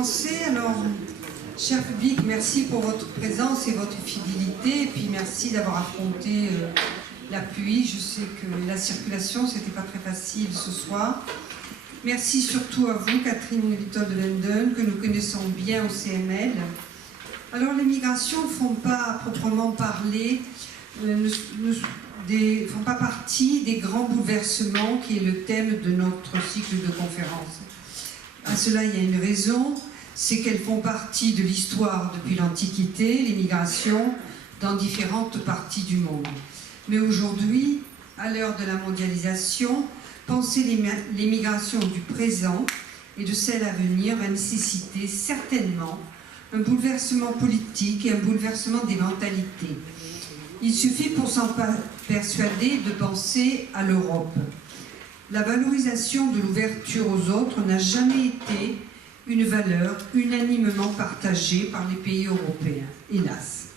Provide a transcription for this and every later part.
commencer. Alors, cher public, merci pour votre présence et votre fidélité. Et puis merci d'avoir affronté la pluie. Je sais que la circulation, c'était pas très facile ce soir. Merci surtout à vous, Catherine Little de London, que nous connaissons bien au CML. Alors, les migrations ne font pas, à proprement parler, font pas partie des grands bouleversements qui est le thème de notre cycle de conférences. À cela, il y a une raison, c'est qu'elles font partie de l'histoire depuis l'Antiquité, les migrations dans différentes parties du monde. Mais aujourd'hui, à l'heure de la mondialisation, penser les migrations du présent et de celles à venir va nécessiter certainement un bouleversement politique et un bouleversement des mentalités. Il suffit pour s'en persuader de penser à l'Europe. La valorisation de l'ouverture aux autres n'a jamais été une valeur unanimement partagée par les pays européens, hélas.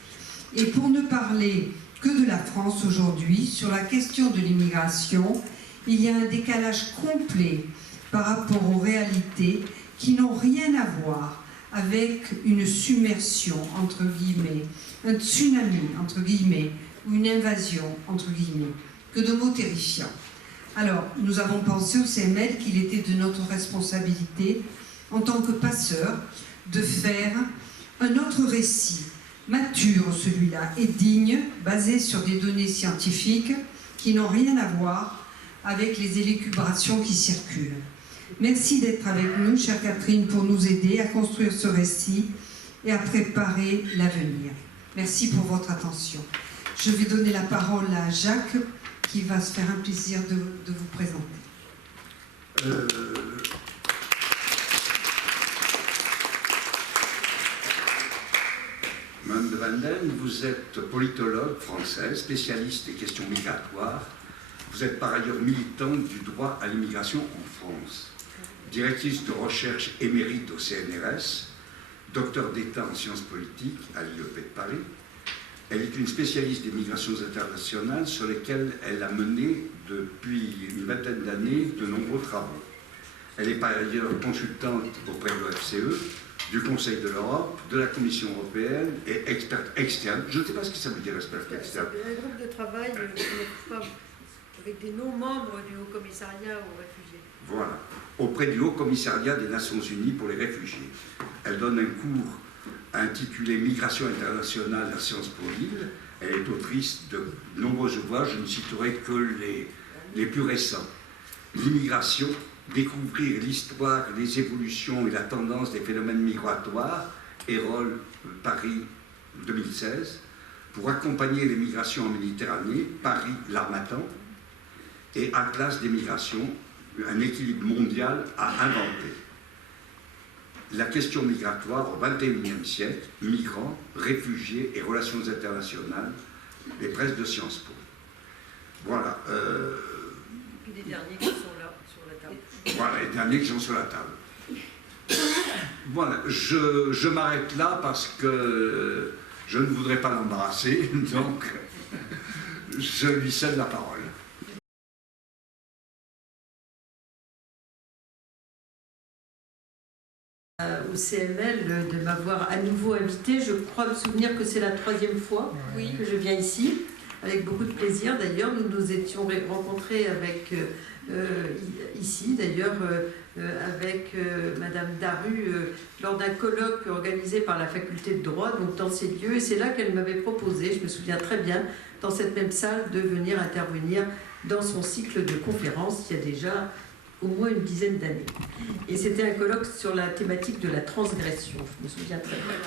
Et pour ne parler que de la France aujourd'hui, sur la question de l'immigration, il y a un décalage complet par rapport aux réalités qui n'ont rien à voir avec une submersion, entre guillemets, un tsunami, entre guillemets, ou une invasion, entre guillemets, que de mots terrifiants. Alors, nous avons pensé au CML qu'il était de notre responsabilité, en tant que passeurs, de faire un autre récit, mature celui-là, et digne, basé sur des données scientifiques qui n'ont rien à voir avec les élucubrations qui circulent. Merci d'être avec nous, chère Catherine, pour nous aider à construire ce récit et à préparer l'avenir. Merci pour votre attention. Je vais donner la parole à Jacques, qui va se faire un plaisir de vous présenter. Madame de Vanden, vous êtes politologue française, spécialiste des questions migratoires. Vous êtes par ailleurs militante du droit à l'immigration en France, directrice de recherche émérite au CNRS, docteur d'État en sciences politiques à l'IEP de Paris. Elle est une spécialiste des migrations internationales sur lesquelles elle a mené depuis une vingtaine d'années de nombreux travaux. Elle est par ailleurs consultante auprès de l'OFCE, du Conseil de l'Europe, de la Commission européenne et experte externe. Je ne sais pas ce que ça veut dire, experte externe. C'est un groupe de travail avec des non-membres du Haut Commissariat aux réfugiés. Voilà, auprès du Haut Commissariat des Nations Unies pour les réfugiés. Elle donne un cours intitulé Migration internationale à Sciences Po Lille. Elle est autrice de nombreux ouvrages, je ne citerai que les plus récents. L'immigration, découvrir l'histoire, les évolutions et la tendance des phénomènes migratoires, Erol, Paris 2016, pour accompagner les migrations en Méditerranée, Paris, l'Harmattan, et Atlas des migrations, un équilibre mondial à inventer. La question migratoire au XXIe siècle, migrants, réfugiés et relations internationales, les presses de Sciences Po. Voilà. Et puis les derniers qui sont là, sur la table. Voilà, les derniers qui sont sur la table. Voilà, je m'arrête là parce que je ne voudrais pas l'embarrasser, donc je lui cède la parole. Au CML de m'avoir à nouveau invité. Je crois me souvenir que c'est la 3e fois que je viens ici, avec beaucoup de plaisir d'ailleurs. Nous nous étions rencontrés avec, ici d'ailleurs, avec Madame Daru lors d'un colloque organisé par la faculté de droit, donc dans ces lieux. Et c'est là qu'elle m'avait proposé, je me souviens très bien, dans cette même salle, de venir intervenir dans son cycle de conférences il y a déjà au moins une dizaine d'années. Et c'était un colloque sur la thématique de la transgression, je me souviens très bien.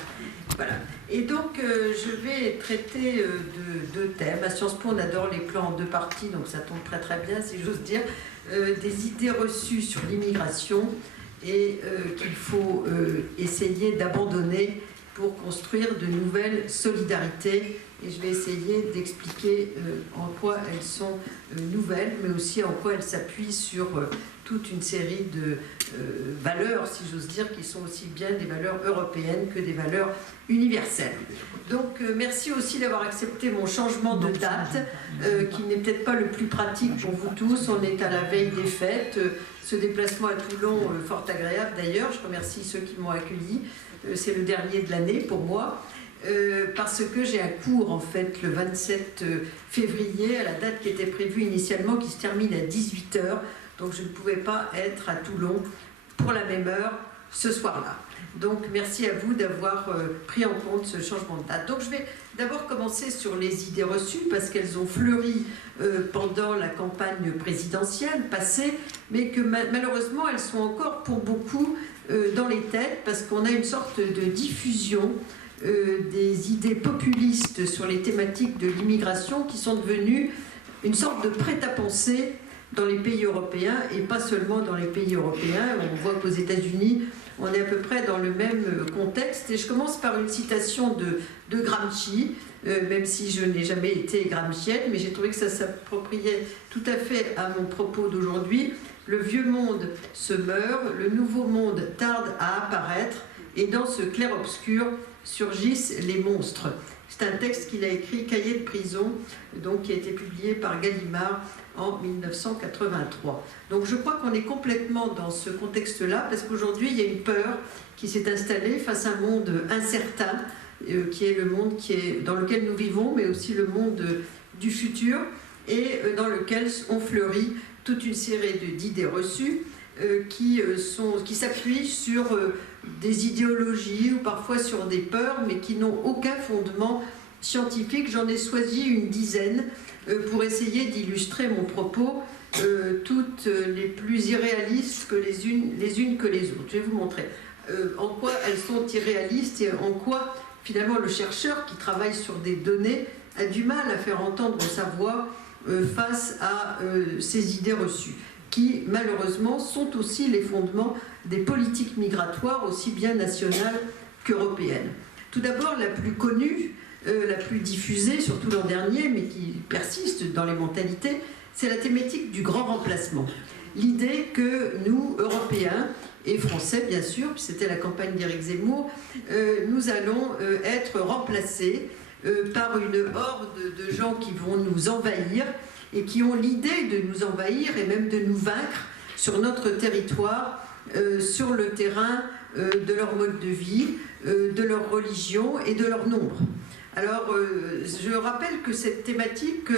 Voilà. Et donc, je vais traiter de deux thèmes. À Sciences Po, on adore les plans en 2 parties, donc ça tombe très très bien, si j'ose dire. Des idées reçues sur l'immigration et qu'il faut essayer d'abandonner pour construire de nouvelles solidarités et je vais essayer d'expliquer en quoi elles sont nouvelles, mais aussi en quoi elles s'appuient sur toute une série de valeurs, si j'ose dire, qui sont aussi bien des valeurs européennes que des valeurs universelles. Donc merci aussi d'avoir accepté mon changement de date, qui n'est peut-être pas le plus pratique pour vous tous. On est à la veille des fêtes. Ce déplacement à Toulon, fort agréable d'ailleurs. Je remercie ceux qui m'ont accueilli. C'est le dernier de l'année pour moi. Parce que j'ai un cours en fait le 27 février à la date qui était prévue initialement, qui se termine à 18h, donc je ne pouvais pas être à Toulon pour la même heure ce soir-là. Donc merci à vous d'avoir pris en compte ce changement de date. Donc je vais d'abord commencer sur les idées reçues parce qu'elles ont fleuri pendant la campagne présidentielle passée, mais que malheureusement elles sont encore pour beaucoup dans les têtes parce qu'on a une sorte de diffusion des idées populistes sur les thématiques de l'immigration qui sont devenues une sorte de prêt-à-penser dans les pays européens et pas seulement dans les pays européens. On voit qu'aux États-Unis, on est à peu près dans le même contexte. Et je commence par une citation de Gramsci, même si je n'ai jamais été gramscienne, mais j'ai trouvé que ça s'appropriait tout à fait à mon propos d'aujourd'hui. Le vieux monde se meurt, le nouveau monde tarde à apparaître, et dans ce clair-obscur surgissent les monstres. C'est un texte qu'il a écrit, Cahiers de prison, donc, qui a été publié par Gallimard en 1983. Donc je crois qu'on est complètement dans ce contexte-là, parce qu'aujourd'hui, il y a une peur qui s'est installée face à un monde incertain, qui est le monde dans lequel nous vivons, mais aussi le monde du futur, et dans lequel ont fleuri toute une série d'idées reçues qui s'appuient sur des idéologies ou parfois sur des peurs, mais qui n'ont aucun fondement scientifique. J'en ai choisi une dizaine pour essayer d'illustrer mon propos, toutes les plus irréalistes que les unes que les autres. Je vais vous montrer en quoi elles sont irréalistes et en quoi finalement le chercheur qui travaille sur des données a du mal à faire entendre sa voix face à ces idées reçues, qui malheureusement sont aussi les fondements des politiques migratoires aussi bien nationales qu'européennes. Tout d'abord, la plus connue, la plus diffusée, surtout l'an dernier, mais qui persiste dans les mentalités, c'est la thématique du grand remplacement. L'idée que nous, Européens et Français bien sûr, puis c'était la campagne d'Éric Zemmour, nous allons être remplacés par une horde de gens qui vont nous envahir et qui ont l'idée de nous envahir et même de nous vaincre sur notre territoire, sur le terrain de leur mode de vie, de leur religion et de leur nombre. Alors, je rappelle que cette thématique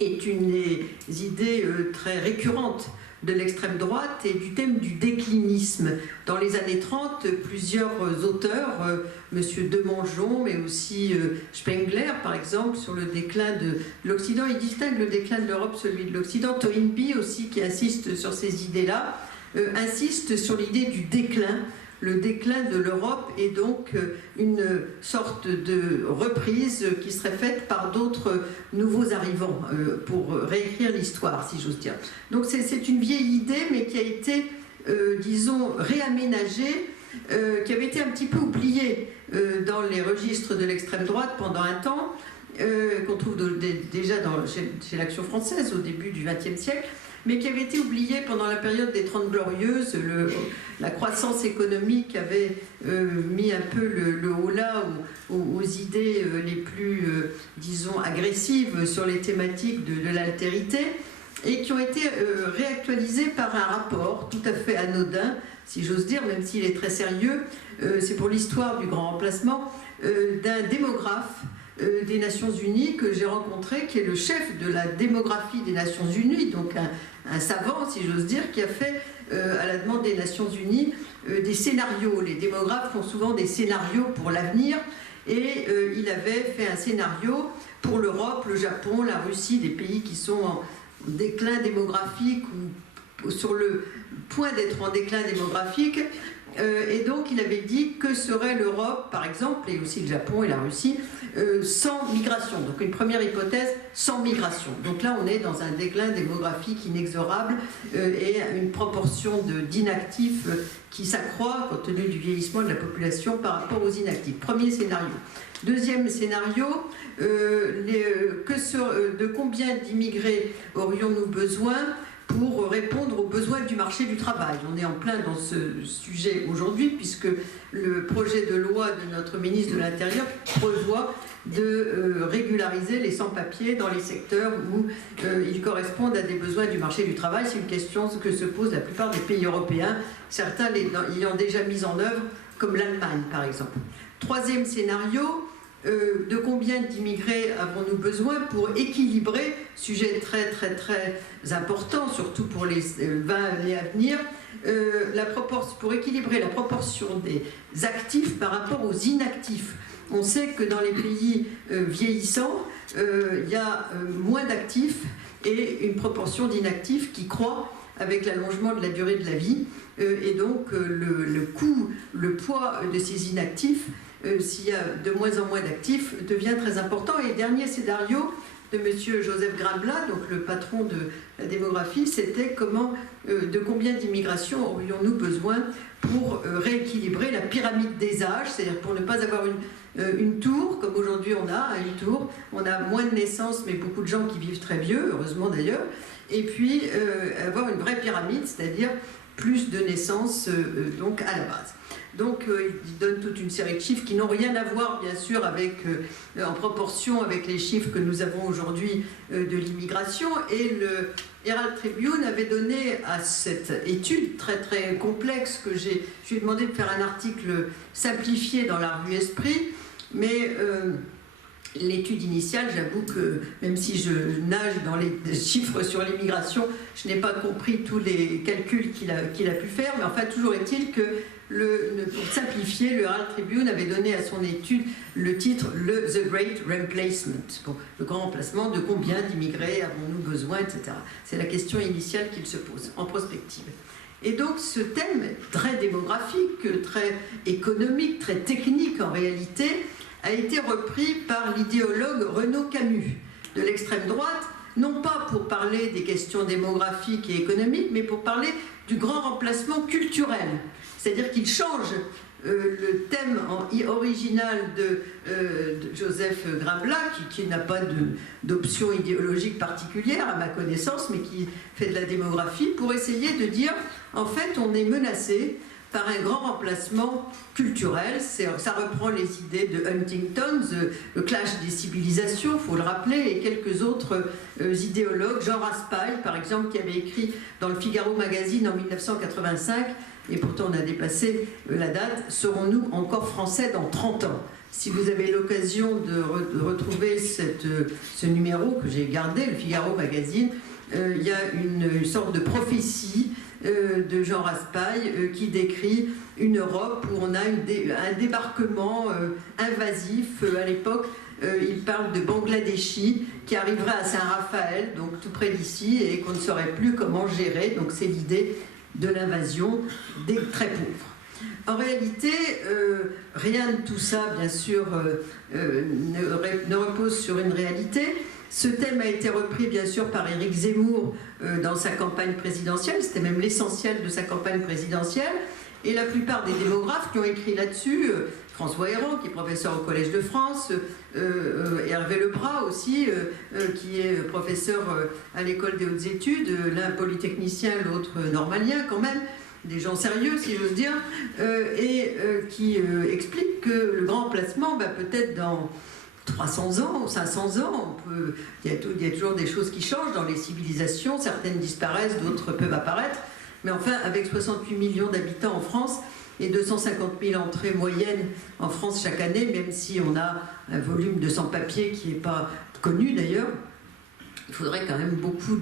est une des idées très récurrentes de l'extrême droite et du thème du déclinisme. Dans les années 30, plusieurs auteurs, M. Demangeon, mais aussi Spengler, par exemple, sur le déclin de l'Occident, il distingue le déclin de l'Europe, celui de l'Occident. Toynbee aussi, qui insiste sur ces idées-là, insiste sur l'idée du déclin, le déclin de l'Europe et donc une sorte de reprise qui serait faite par d'autres nouveaux arrivants pour réécrire l'histoire, si j'ose dire. Donc c'est une vieille idée, mais qui a été, disons, réaménagée, qui avait été un petit peu oubliée dans les registres de l'extrême droite pendant un temps, qu'on trouve déjà chez l'Action française au début du XXe siècle, mais qui avait été oublié pendant la période des 30 Glorieuses. La croissance économique avait mis un peu le holà aux idées les plus, disons, agressives sur les thématiques de l'altérité, et qui ont été réactualisées par un rapport tout à fait anodin, si j'ose dire, même s'il est très sérieux. C'est pour l'histoire du grand remplacement d'un démographe des Nations Unies que j'ai rencontré, qui est le chef de la démographie des Nations Unies, donc un savant, si j'ose dire, qui a fait, à la demande des Nations Unies, des scénarios. Les démographes font souvent des scénarios pour l'avenir, et il avait fait un scénario pour l'Europe, le Japon, la Russie, des pays qui sont en déclin démographique ou sur le point d'être en déclin démographique, Et donc il avait dit que serait l'Europe, par exemple, et aussi le Japon et la Russie, sans migration. Donc une première hypothèse, sans migration. Donc là on est dans un déclin démographique inexorable et une proportion d'inactifs qui s'accroît compte tenu du vieillissement de la population par rapport aux inactifs. Premier scénario. Deuxième scénario, de combien d'immigrés aurions-nous besoin pour répondre aux besoins du marché du travail. On est en plein dans ce sujet aujourd'hui puisque le projet de loi de notre ministre de l'Intérieur prévoit de régulariser les sans-papiers dans les secteurs où ils correspondent à des besoins du marché du travail. C'est une question que se posent la plupart des pays européens, certains l'ayant déjà mis en œuvre, comme l'Allemagne par exemple. Troisième scénario, de combien d'immigrés avons-nous besoin pour équilibrer, sujet très très très important, surtout pour les 20 années à venir, pour équilibrer la proportion des actifs par rapport aux inactifs. On sait que dans les pays vieillissants, il y a moins d'actifs et une proportion d'inactifs qui croît avec l'allongement de la durée de la vie. Et donc le coût, le poids de ces inactifs, s'il y a de moins en moins d'actifs, devient très important. Et le dernier scénario de M. Joseph Grambla, donc le patron de la démographie, c'était de combien d'immigration aurions-nous besoin pour rééquilibrer la pyramide des âges, c'est-à-dire pour ne pas avoir une tour, comme aujourd'hui on a une tour, on a moins de naissances mais beaucoup de gens qui vivent très vieux, heureusement d'ailleurs, et puis avoir une vraie pyramide, c'est-à-dire plus de naissances donc à la base. Donc il donne toute une série de chiffres qui n'ont rien à voir bien sûr en proportion avec les chiffres que nous avons aujourd'hui de l'immigration. Et le Herald Tribune avait donné à cette étude très très complexe que je lui ai demandé de faire un article simplifié dans la revue Esprit, mais l'étude initiale, j'avoue que même si je nage dans les chiffres sur l'immigration, je n'ai pas compris tous les calculs qu'il a pu faire, mais enfin toujours est-il que pour simplifier, le Herald Tribune avait donné à son étude le titre The Great Replacement, le grand remplacement, de combien d'immigrés avons-nous besoin, etc. C'est la question initiale qu'il se pose en prospective. Et donc ce thème très démographique, très économique, très technique en réalité, a été repris par l'idéologue Renaud Camus de l'extrême droite, non pas pour parler des questions démographiques et économiques, mais pour parler du grand remplacement culturel. C'est-à-dire qu'il change le thème original de Joseph Grambla, qui n'a pas d'option idéologique particulière à ma connaissance, mais qui fait de la démographie, pour essayer de dire, en fait, on est menacé par un grand remplacement culturel. Ça reprend les idées de Huntington, le clash des civilisations, il faut le rappeler, et quelques autres idéologues, Jean Raspail par exemple, qui avait écrit dans le Figaro Magazine en 1985, et pourtant on a dépassé la date, serons-nous encore français dans 30 ans? Si vous avez l'occasion de retrouver ce numéro que j'ai gardé, le Figaro Magazine, il y a une sorte de prophétie de Jean Raspail qui décrit une Europe où on a un débarquement invasif. À l'époque, il parle de Bangladeshis qui arriveraient à Saint-Raphaël, donc tout près d'ici, et qu'on ne saurait plus comment gérer. Donc c'est l'idée de l'invasion des très pauvres. En réalité, rien de tout ça, bien sûr, ne repose sur une réalité. Ce thème a été repris, bien sûr, par Éric Zemmour dans sa campagne présidentielle. C'était même l'essentiel de sa campagne présidentielle. Et la plupart des démographes qui ont écrit là-dessus, François Héran, qui est professeur au Collège de France, Hervé Lebras aussi, qui est professeur à l'École des hautes études, l'un polytechnicien, l'autre normalien quand même, des gens sérieux si j'ose dire, qui expliquent que le grand remplacement, peut-être dans 300 ans, 500 ans, il y a toujours des choses qui changent dans les civilisations, certaines disparaissent, d'autres peuvent apparaître, mais enfin avec 68 millions d'habitants en France et 250 000 entrées moyennes en France chaque année, même si on a un volume de sans-papiers qui n'est pas connu d'ailleurs, il faudrait quand même beaucoup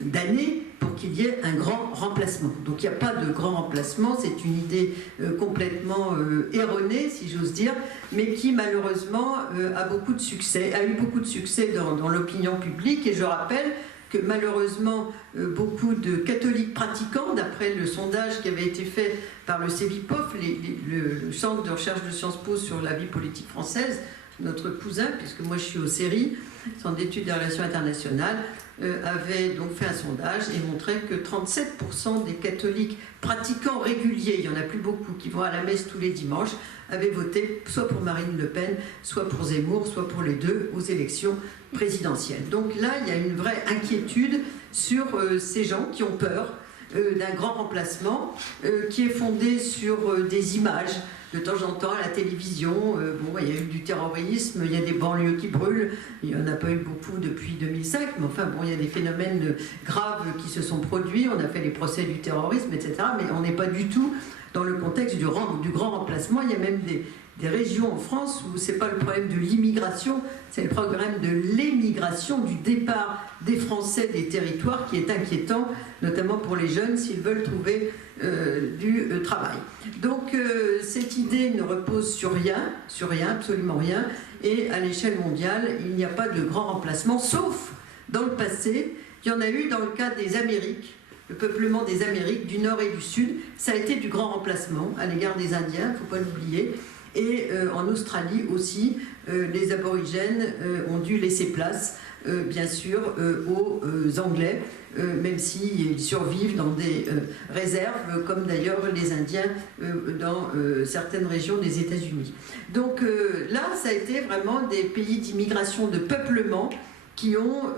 d'années pour qu'il y ait un grand remplacement. Donc il n'y a pas de grand remplacement, c'est une idée complètement erronée, si j'ose dire, mais qui malheureusement a eu beaucoup de succès dans l'opinion publique. Et je rappelle que malheureusement, beaucoup de catholiques pratiquants, d'après le sondage qui avait été fait par le CEVIPOF, le Centre de recherche de Sciences Po sur la vie politique française, notre cousin, puisque moi je suis au CERI, Centre d'études des relations internationales, avait donc fait un sondage et montrait que 37% des catholiques pratiquants réguliers, il n'y en a plus beaucoup, qui vont à la messe tous les dimanches, avaient voté soit pour Marine Le Pen, soit pour Zemmour, soit pour les deux aux élections présidentielles. Donc là, il y a une vraie inquiétude sur ces gens qui ont peur d'un grand remplacement qui est fondé sur des images. De temps en temps, à la télévision, il y a eu du terrorisme, il y a des banlieues qui brûlent, il n'y en a pas eu beaucoup depuis 2005, mais enfin, il y a des phénomènes graves qui se sont produits, on a fait les procès du terrorisme, etc., mais on n'est pas du tout dans le contexte du grand remplacement. Il y a même des régions en France où ce n'est pas le problème de l'immigration, c'est le problème de l'émigration, du départ des Français des territoires qui est inquiétant, notamment pour les jeunes s'ils veulent trouver du travail. Donc cette idée ne repose sur rien, absolument rien, et à l'échelle mondiale, il n'y a pas de grand remplacement, sauf dans le passé, il y en a eu dans le cas des Amériques, le peuplement des Amériques, du Nord et du Sud, ça a été du grand remplacement à l'égard des Indiens, il ne faut pas l'oublier. Et en Australie aussi, les aborigènes ont dû laisser place, bien sûr, aux Anglais, même s'ils survivent dans des réserves, comme d'ailleurs les Indiens dans certaines régions des États-Unis. Donc là, ça a été vraiment des pays d'immigration, de peuplement, qui ont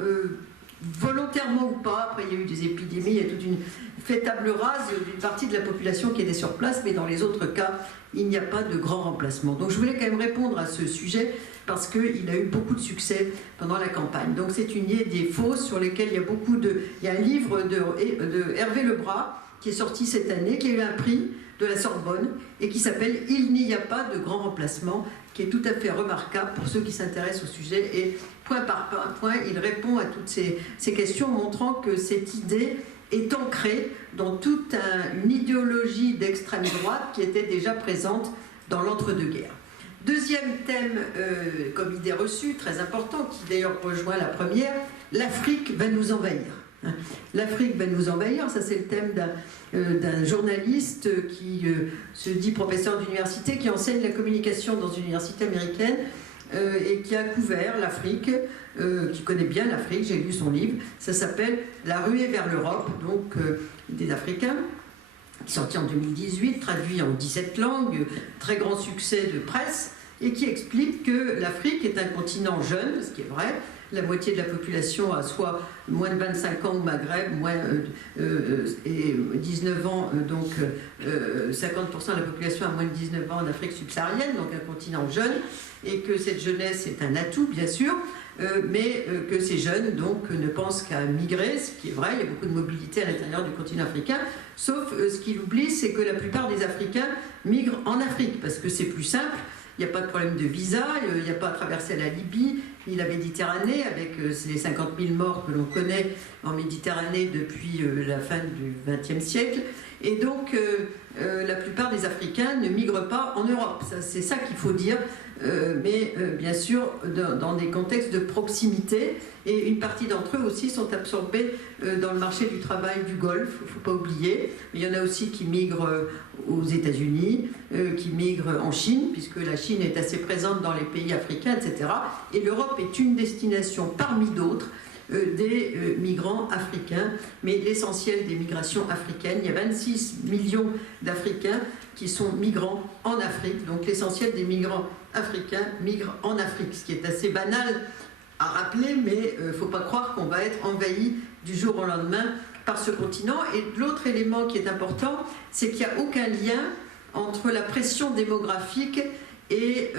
volontairement ou pas, après il y a eu des épidémies, il y a toute une fait table rase d'une partie de la population qui était sur place, mais dans les autres cas, il n'y a pas de grand remplacement. Donc je voulais quand même répondre à ce sujet parce qu'il a eu beaucoup de succès pendant la campagne. Donc c'est une idée fausse sur lesquelles il y a beaucoup de... Il y a un livre de Hervé Lebras qui est sorti cette année, qui a eu un prix de la Sorbonne et qui s'appelle « Il n'y a pas de grand remplacement », qui est tout à fait remarquable pour ceux qui s'intéressent au sujet. Et point par point, il répond à toutes ces questions, montrant que cette idée est ancrée dans toute une idéologie d'extrême droite qui était déjà présente dans l'entre-deux-guerres. Deuxième thème, comme idée reçue, très important, qui d'ailleurs rejoint la première, l'Afrique va nous envahir. L'Afrique va nous envahir, ça c'est le thème d'un journaliste qui se dit professeur d'université, qui enseigne la communication dans une université américaine et qui a couvert l'Afrique, qui connaît bien l'Afrique, j'ai lu son livre, ça s'appelle « La ruée vers l'Europe », donc des Africains, sorti en 2018, traduit en 17 langues, très grand succès de presse, et qui explique que l'Afrique est un continent jeune, ce qui est vrai. La moitié de la population a soit moins de 25 ans au Maghreb, et 19 ans, donc 50% de la population a moins de 19 ans en Afrique subsaharienne, donc un continent jeune, et que cette jeunesse est un atout, bien sûr, mais que ces jeunes donc ne pensent qu'à migrer, ce qui est vrai, il y a beaucoup de mobilité à l'intérieur du continent africain, sauf ce qu'il oublie, c'est que la plupart des Africains migrent en Afrique, parce que c'est plus simple. Il n'y a pas de problème de visa, il n'y a pas à traverser la Libye, ni la Méditerranée, avec les 50 000 morts que l'on connaît en Méditerranée depuis la fin du XXe siècle. Et donc, la plupart des Africains ne migrent pas en Europe. C'est ça qu'il faut dire, mais bien sûr, dans des contextes de proximité. Et une partie d'entre eux aussi sont absorbés dans le marché du travail du Golfe, il ne faut pas oublier. Il y en a aussi qui migrent aux États-Unis, qui migrent en Chine, puisque la Chine est assez présente dans les pays africains, etc. Et l'Europe est une destination parmi d'autres des migrants africains, mais l'essentiel des migrations africaines, il y a 26 millions d'Africains qui sont migrants en Afrique, donc l'essentiel des migrants africains migrent en Afrique, ce qui est assez banal à rappeler, mais il ne faut pas croire qu'on va être envahi du jour au lendemain par ce continent. Et l'autre élément qui est important, c'est qu'il n'y a aucun lien entre la pression démographique et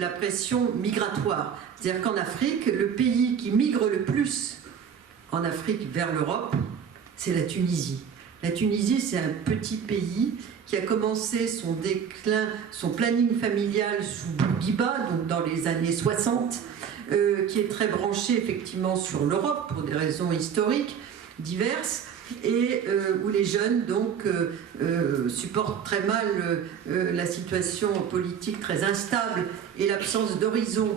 la pression migratoire. C'est-à-dire qu'en Afrique, le pays qui migre le plus en Afrique vers l'Europe, c'est la Tunisie. La Tunisie, c'est un petit pays qui a commencé son déclin, son planning familial sous Bourguiba, donc dans les années 60, qui est très branché effectivement sur l'Europe pour des raisons historiques diverses, et où les jeunes donc supportent très mal la situation politique très instable et l'absence d'horizon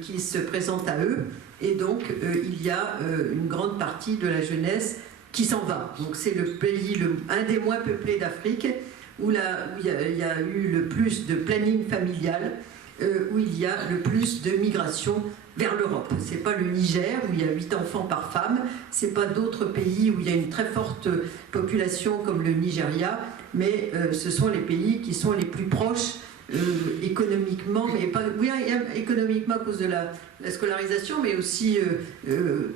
qui se présente à eux. et donc il y a une grande partie de la jeunesse qui s'en va. Donc c'est le pays, un des moins peuplés d'Afrique, où il y a eu le plus de planning familial, où il y a le plus de migration vers l'Europe. C'est pas le Niger, où il y a 8 enfants par femme, c'est pas d'autres pays où il y a une très forte population comme le Nigeria, mais ce sont les pays qui sont les plus proches économiquement, mais pas, oui, économiquement à cause de la scolarisation, mais aussi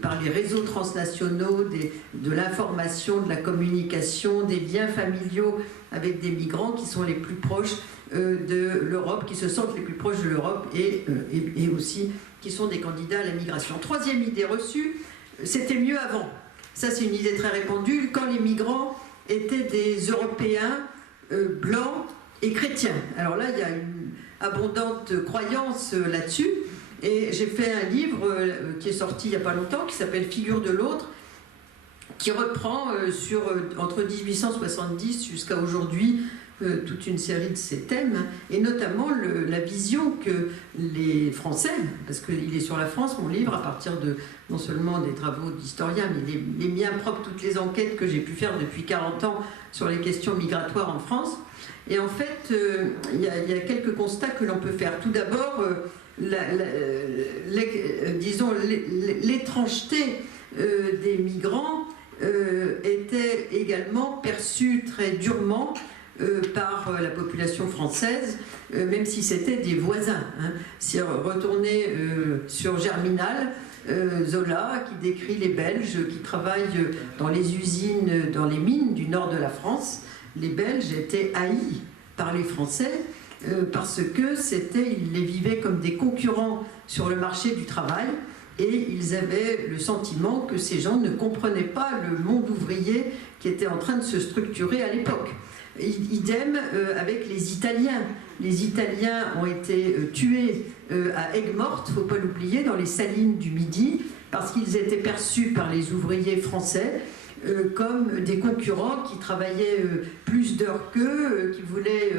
par les réseaux transnationaux, de l'information, de la communication, des liens familiaux avec des migrants qui sont les plus proches de l'Europe, qui se sentent les plus proches de l'Europe et aussi qui sont des candidats à la migration. Troisième idée reçue, c'était mieux avant. Ça, c'est une idée très répandue, quand les migrants étaient des Européens blancs et chrétiens. Alors là, il y a une abondante croyance là-dessus. Et j'ai fait un livre qui est sorti il n'y a pas longtemps, qui s'appelle « Figure de l'autre », qui reprend entre 1870 jusqu'à aujourd'hui toute une série de ces thèmes, et notamment la vision que les Français, parce qu'il est sur la France, mon livre, à partir de non seulement des travaux d'historiens, mais les miens propres, toutes les enquêtes que j'ai pu faire depuis 40 ans sur les questions migratoires en France. Et en fait, il y a quelques constats que l'on peut faire. Tout d'abord, disons, l'étrangeté des migrants était également perçue très durement par la population française, même si c'était des voisins. Si retourner sur Germinal, Zola, qui décrit les Belges qui travaillent dans les usines, dans les mines du nord de la France, les Belges étaient haïs par les Français parce que ils les vivaient comme des concurrents sur le marché du travail, et ils avaient le sentiment que ces gens ne comprenaient pas le monde ouvrier qui était en train de se structurer à l'époque. Idem avec les Italiens. Les Italiens ont été tués à Aigues-Mortes, il ne faut pas l'oublier, dans les salines du Midi, parce qu'ils étaient perçus par les ouvriers français comme des concurrents qui travaillaient plus d'heures qu'eux, qui voulaient,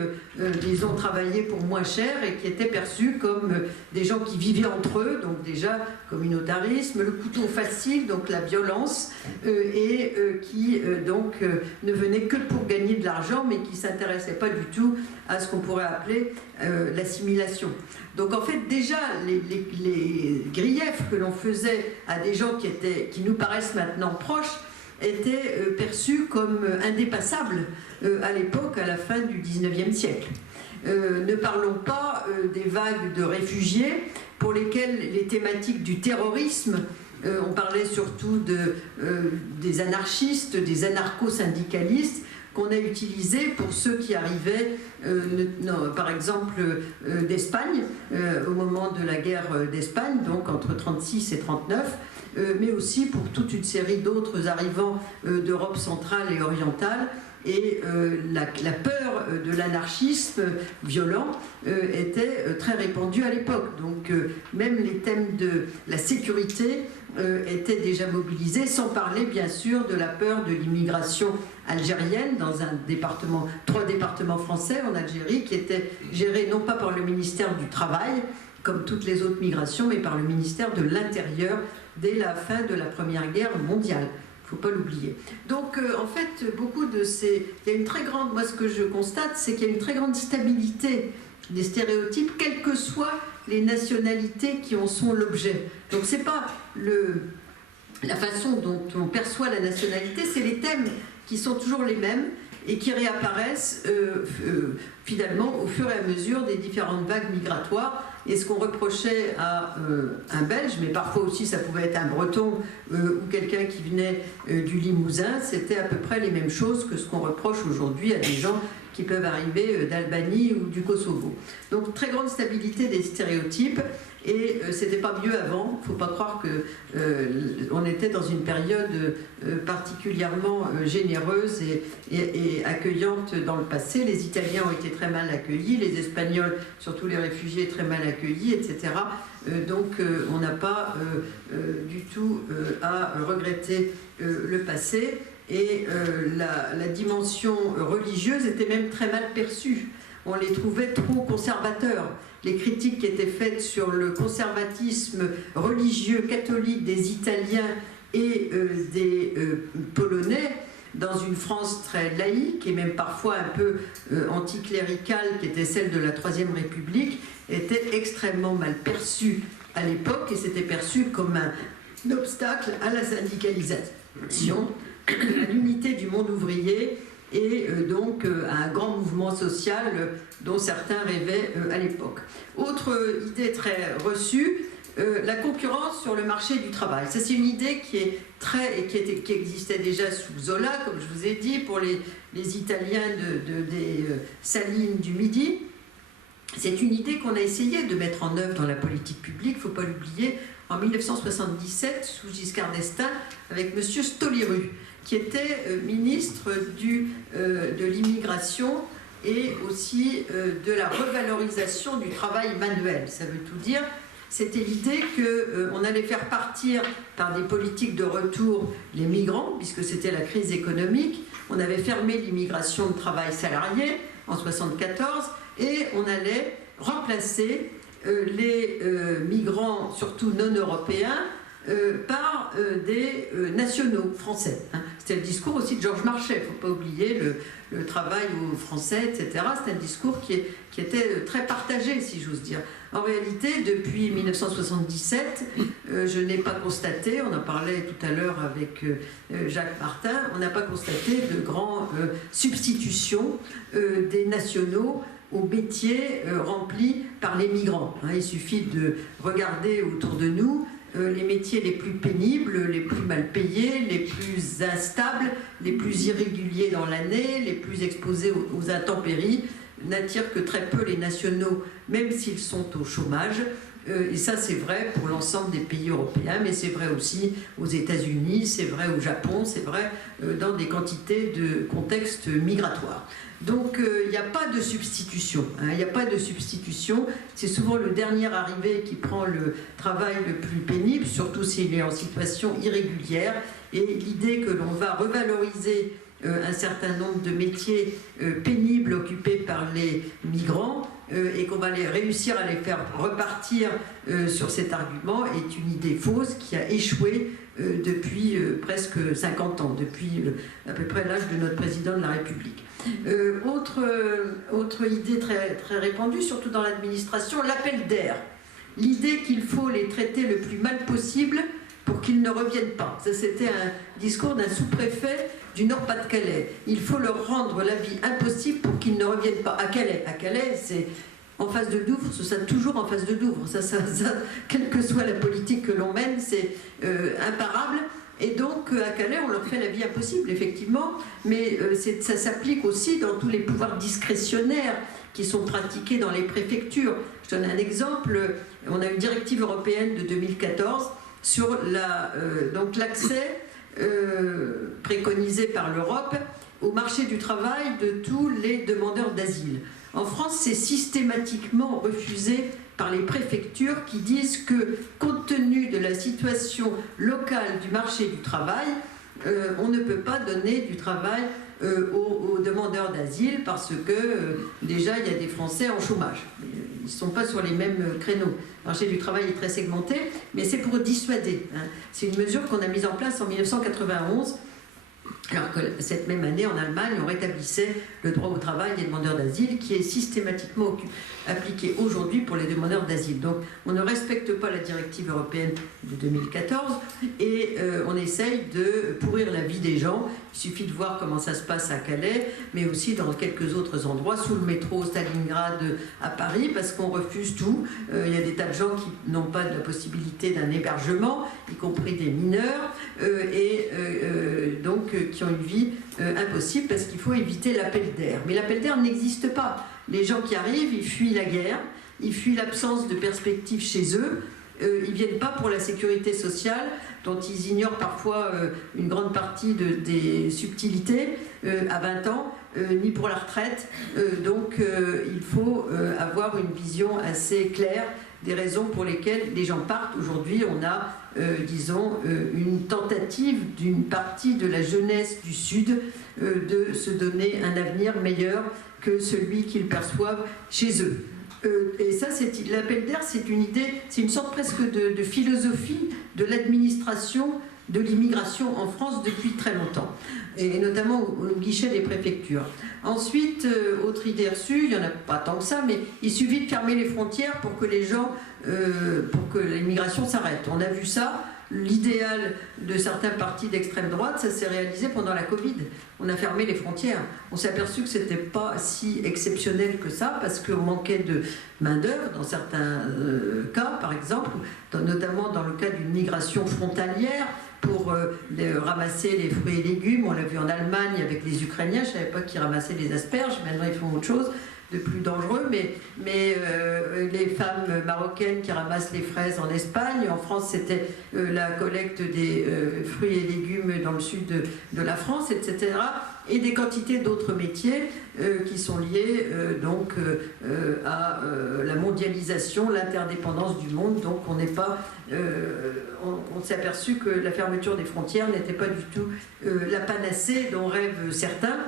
disons, travailler pour moins cher, et qui étaient perçus comme des gens qui vivaient entre eux, donc déjà communautarisme, le couteau facile, donc la violence, et qui donc ne venaient que pour gagner de l'argent, mais qui ne s'intéressaient pas du tout à ce qu'on pourrait appeler l'assimilation. Donc en fait, déjà, les griefs que l'on faisait à des gens qui nous paraissent maintenant proches étaient perçus comme indépassables à l'époque, à la fin du XIXe siècle. Ne parlons pas des vagues de réfugiés pour lesquels les thématiques du terrorisme, on parlait surtout des anarchistes, des anarcho-syndicalistes, qu'on a utilisé pour ceux qui arrivaient, par exemple, d'Espagne, au moment de la guerre d'Espagne, donc entre 1936 et 1939, mais aussi pour toute une série d'autres arrivants d'Europe centrale et orientale. Et la peur de l'anarchisme violent était très répandue à l'époque. Donc même les thèmes de la sécurité étaient déjà mobilisés, sans parler bien sûr de la peur de l'immigration algérienne dans 3 départements français en Algérie, qui étaient gérés non pas par le ministère du Travail, comme toutes les autres migrations, mais par le ministère de l'Intérieur dès la fin de la Première Guerre mondiale. Il ne faut pas l'oublier. Donc, en fait, il y a une très grande... Moi, ce que je constate, c'est qu'il y a une très grande stabilité des stéréotypes, quelles que soient les nationalités qui en sont l'objet. Donc, ce n'est pas la façon dont on perçoit la nationalité, c'est les thèmes qui sont toujours les mêmes et qui réapparaissent finalement au fur et à mesure des différentes vagues migratoires. Et ce qu'on reprochait à un Belge, mais parfois aussi ça pouvait être un Breton ou quelqu'un qui venait du Limousin, c'était à peu près les mêmes choses que ce qu'on reproche aujourd'hui à des gens qui peuvent arriver d'Albanie ou du Kosovo. Donc très grande stabilité des stéréotypes, et c'était pas mieux avant. Il ne faut pas croire qu'on était dans une période particulièrement généreuse et accueillante dans le passé. Les Italiens ont été très mal accueillis, les Espagnols, surtout les réfugiés, très mal accueillis, etc. Donc on n'a pas du tout à regretter le passé. Et la dimension religieuse était même très mal perçue. on les trouvait trop conservateurs. Les critiques qui étaient faites sur le conservatisme religieux catholique des Italiens et des Polonais, dans une France très laïque et même parfois un peu anticléricale, qui était celle de la Troisième République, était extrêmement mal perçue à l'époque, et c'était perçu comme un obstacle à la syndicalisation, à l'unité du monde ouvrier et donc à un grand mouvement social dont certains rêvaient à l'époque. Autre idée très reçue, la concurrence sur le marché du travail. Ça, c'est une idée qui existait déjà sous Zola, comme je vous ai dit, pour les Italiens des Salines du Midi. C'est une idée qu'on a essayé de mettre en œuvre dans la politique publique, il ne faut pas l'oublier, en 1977, sous Giscard d'Estaing, avec M. Stoliru, qui était ministre de l'immigration et aussi de la revalorisation du travail manuel. Ça veut tout dire. C'était l'idée qu'on allait faire partir par des politiques de retour les migrants, puisque c'était la crise économique. On avait fermé l'immigration de travail salarié en 1974 et on allait remplacer les migrants, surtout non européens, par des nationaux français. C'était le discours aussi de Georges Marchais, il ne faut pas oublier le travail aux Français, etc. C'était un discours qui était très partagé, si j'ose dire. En réalité, depuis 1977, je n'ai pas constaté, on en parlait tout à l'heure avec Jacques Martin, on n'a pas constaté de grandes substitutions des nationaux aux métiers remplis par les migrants. Il suffit de regarder autour de nous les métiers les plus pénibles, les plus mal payés, les plus instables, les plus irréguliers dans l'année, les plus exposés aux intempéries, n'attirent que très peu les nationaux, même s'ils sont au chômage. Et ça, c'est vrai pour l'ensemble des pays européens, mais c'est vrai aussi aux États-Unis, c'est vrai au Japon, c'est vrai dans des quantités de contextes migratoires. Donc, il n'y a pas de substitution. Il n'y a pas de substitution. C'est souvent le dernier arrivé qui prend le travail le plus pénible, surtout s'il est en situation irrégulière. Et l'idée que l'on va revaloriser un certain nombre de métiers pénibles occupés par les migrants et qu'on va réussir à les faire repartir sur cet argument est une idée fausse qui a échoué depuis presque 50 ans, depuis à peu près l'âge de notre président de la République. Autre idée très, très répandue, surtout dans l'administration, l'appel d'air. L'idée qu'il faut les traiter le plus mal possible pour qu'ils ne reviennent pas. Ça, c'était un discours d'un sous-préfet du Nord-Pas-de-Calais. Il faut leur rendre la vie impossible pour qu'ils ne reviennent pas à Calais. À Calais, c'est en face de Douvres, ce sera toujours en face de Douvres. Ça, quelle que soit la politique que l'on mène, c'est imparable. Et donc, à Calais, on leur fait la vie impossible, effectivement, mais ça s'applique aussi dans tous les pouvoirs discrétionnaires qui sont pratiqués dans les préfectures. Je donne un exemple. On a une directive européenne de 2014 sur l'accès préconisé par l'Europe au marché du travail de tous les demandeurs d'asile. En France, c'est systématiquement refusé par les préfectures qui disent que, compte tenu de la situation locale du marché du travail, on ne peut pas donner du travail aux demandeurs d'asile parce que déjà il y a des Français en chômage. Ils ne sont pas sur les mêmes créneaux. Le marché du travail est très segmenté, mais c'est pour dissuader. C'est une mesure qu'on a mise en place en 1991. Alors que cette même année, en Allemagne, on rétablissait le droit au travail des demandeurs d'asile qui est systématiquement appliqué aujourd'hui pour les demandeurs d'asile. Donc on ne respecte pas la directive européenne de 2014 et on essaye de pourrir la vie des gens. Il suffit de voir comment ça se passe à Calais, mais aussi dans quelques autres endroits, sous le métro Stalingrad à Paris, parce qu'on refuse tout. Il y a des tas de gens qui n'ont pas de la possibilité d'un hébergement, y compris des mineurs, donc qui ont une vie impossible parce qu'il faut éviter l'appel d'air. Mais l'appel d'air n'existe pas. Les gens qui arrivent, ils fuient la guerre, ils fuient l'absence de perspective chez eux, ils ne viennent pas pour la sécurité sociale, dont ils ignorent parfois une grande partie des subtilités à 20 ans, ni pour la retraite. Donc il faut avoir une vision assez claire des raisons pour lesquelles les gens partent. Aujourd'hui, on a, disons, une tentative d'une partie de la jeunesse du Sud de se donner un avenir meilleur que celui qu'ils perçoivent chez eux. Et ça, l'appel d'air, c'est une idée, c'est une sorte presque de philosophie de l'administration de l'immigration en France depuis très longtemps, et notamment au guichet des préfectures. Ensuite, autre idée reçue, il n'y en a pas tant que ça, mais il suffit de fermer les frontières pour que les gens, pour que l'immigration s'arrête. On a vu ça. L'idéal de certains partis d'extrême droite, ça s'est réalisé pendant la Covid. On a fermé les frontières. On s'est aperçu que ce n'était pas si exceptionnel que ça, parce qu'on manquait de main-d'œuvre dans certains cas, par exemple, notamment dans le cas d'une migration frontalière pour ramasser les fruits et légumes. On l'a vu en Allemagne avec les Ukrainiens. Je ne savais pas qu'ils ramassaient les asperges. Maintenant, ils font autre chose de plus dangereux, mais les femmes marocaines qui ramassent les fraises en Espagne. En France, c'était la collecte des fruits et légumes dans le sud de la France, etc. Et des quantités d'autres métiers qui sont liés donc à la mondialisation, l'interdépendance du monde. Donc on n'est pas, on s'est aperçu que la fermeture des frontières n'était pas du tout la panacée dont rêvent certains.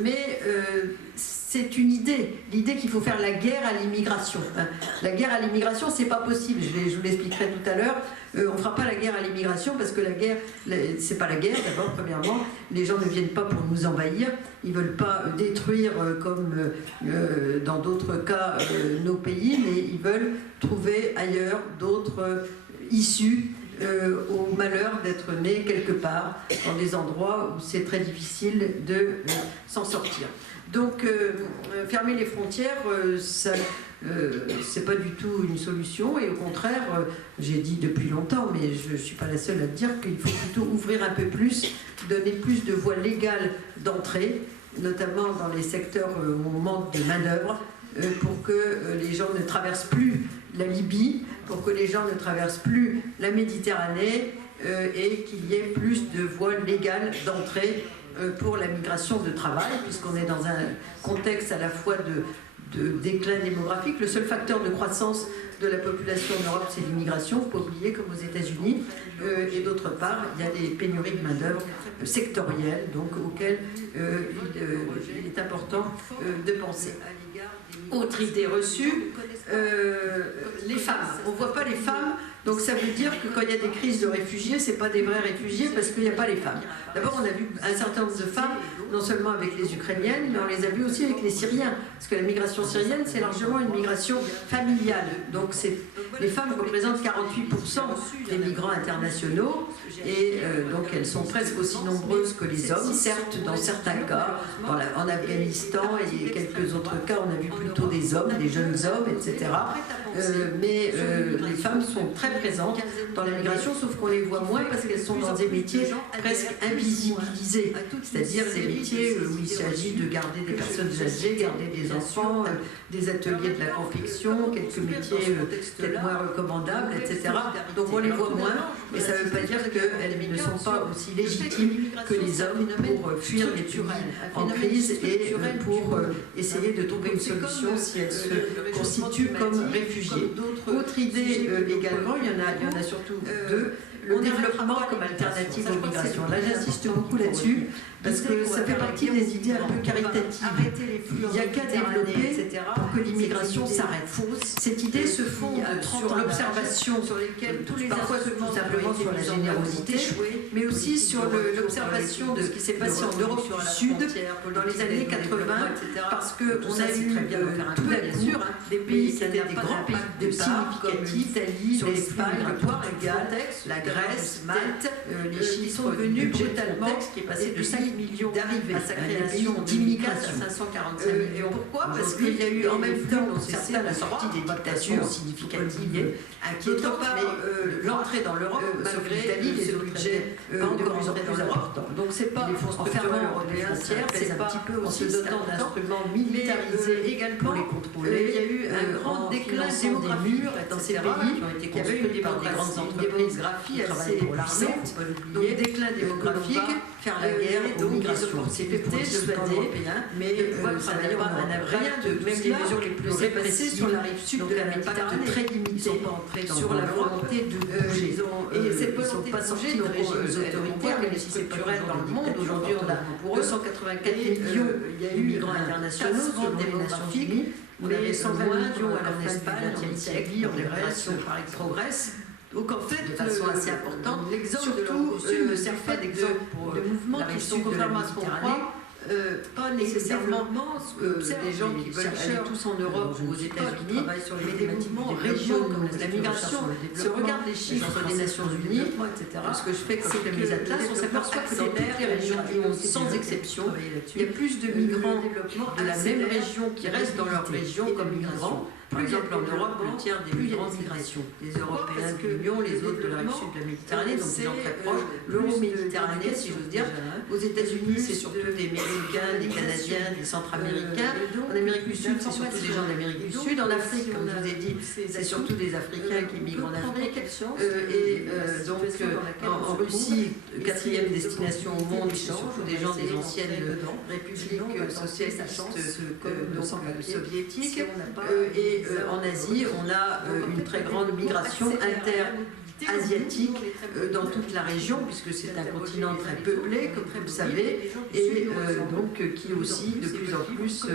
Mais c'est une idée, l'idée qu'il faut faire la guerre à l'immigration. La guerre à l'immigration, c'est pas possible, je vous l'expliquerai tout à l'heure. On ne fera pas la guerre à l'immigration parce que la guerre, c'est pas la guerre d'abord, premièrement. Les gens ne viennent pas pour nous envahir, ils ne veulent pas détruire comme dans d'autres cas nos pays, mais ils veulent trouver ailleurs d'autres issues au malheur d'être né quelque part dans des endroits où c'est très difficile de s'en sortir. Donc fermer les frontières, c'est pas du tout une solution, et au contraire, j'ai dit depuis longtemps, mais je ne suis pas la seule à dire qu'il faut plutôt ouvrir un peu plus, donner plus de voies légales d'entrée, notamment dans les secteurs où on manque de main-d'œuvre, pour que les gens ne traversent plus la Libye, pour que les gens ne traversent plus la Méditerranée, et qu'il y ait plus de voies légales d'entrée pour la migration de travail, puisqu'on est dans un contexte à la fois de déclin démographique. Le seul facteur de croissance de la population en Europe, c'est l'immigration, il ne faut pas oublier, comme aux États-Unis. Et d'autre part, il y a des pénuries de main-d'œuvre sectorielles, donc auxquelles il est important de penser. Autre idée reçue, les femmes. On ne voit pas les femmes, donc ça veut dire que quand il y a des crises de réfugiés, ce n'est pas des vrais réfugiés parce qu'il n'y a pas les femmes. D'abord, on a vu un certain nombre de femmes, non seulement avec les Ukrainiennes, mais on les a vues aussi avec les Syriens. Parce que la migration syrienne, c'est largement une migration familiale. Donc les femmes représentent 48% des migrants internationaux, et donc elles sont presque aussi nombreuses que les hommes, certes dans certains cas, en Afghanistan et quelques autres cas, on a vu plutôt des hommes, des jeunes hommes, etc. Mais les femmes sont très présentes dans la migration, sauf qu'on les voit moins parce qu'elles sont dans des métiers presque invisibilisés, c'est-à-dire des métiers où il s'agit de garder des personnes âgées, garder des enfants, des ateliers de la confection, quelques métiers peut-être moins recommandables, etc. Donc on les voit moins, mais ça ne veut pas dire qu'elles ne sont pas aussi légitimes que les hommes pour fuir les pays en crise et pour essayer de trouver une solution si elles se constituent comme réfugiés. Autre idée également, il y en a surtout deux, le développement comme alternative aux migrations. Là, j'insiste beaucoup là-dessus, parce que ça fait partie des idées un peu caritatives. Il n'y a qu'à développer pour que l'immigration s'arrête. Cette idée se fonde sur l'observation, parfois tout simplement sur la générosité, mais aussi sur l'observation de ce qui s'est passé en Europe du Sud dans les années 80, parce qu'on a eu tout à coup des pays qui étaient des grands pays de départ, comme l'Italie, l'Espagne, le Portugal, la Grèce, Malte. Les chiffres sont venus brutalement, qui est passé de 5 millions d'arrivées à sa création d'immigration à 545 millions. Pourquoi ? Parce qu'il y a eu en même temps certains la sortie des dictatures significatives, inquiétantes, mais l'entrée dans l'Europe, malgré l'Italie, les budgets de plus en plus importants. Donc c'est pas en fermant les frontières, c'est un petit peu en se dotant d'instruments militarisés également pour les contrôler. Il y a eu un grand déclin démographique dans ces pays qui avaient eu par des grandes entreprises assez puissantes. Donc déclin démographique faire la guerre aux migrations. C'est fait pour dissuader, mais ça n'a pas un impact, même les mesures les plus répressives sur la rive sud de la Méditerranée très limité. Ils ne sont pas entrés sur la volonté de bouger. Et cette volonté de bouger de régimes autoritaires et structurels dans le monde. Aujourd'hui, on a 284 millions de migrants internationaux selon les Nations Unies. On avait 120 millions à la Espagne, en Italie, en Grèce, par exemple, progresse. Donc en fait, de façon assez importante, l'exemple de l'Europe du Sud ne sert pas d'exemple pour de mouvements qui sont, contrairement à ce qu'on croit, pas nécessairement des gens qui veulent aller tous en Europe ou aux États-Unis, mais des mouvements régionaux comme la migration. Si on regarde les chiffres des Nations Unies, ce que je fais quand je fais mes atlas, on s'aperçoit que dans toutes les régions du monde, sans exception, il y a plus de migrants de la même région qui restent dans leur région comme migrants. Par exemple, en Europe, le tiers des migrants de migration, les Européens de l'Union, les autres de la rive sud de la Méditerranée, donc des gens très proches, l'euro-méditerranée, si j'ose dire. Aux États-Unis, c'est surtout des Américains, des Canadiens, des Centra-Américains. En Amérique du Sud, c'est surtout des gens d'Amérique du Sud. En Afrique, comme je vous ai dit, c'est surtout des Africains qui migrent en Afrique. Et donc, en Russie, quatrième destination au monde, c'est surtout des gens des anciennes républiques socialistes soviétiques. Et en Asie, on a une très grande migration inter-asiatique dans toute la région, puisque c'est un continent très peuplé, comme vous le savez, et donc qui aussi de plus en plus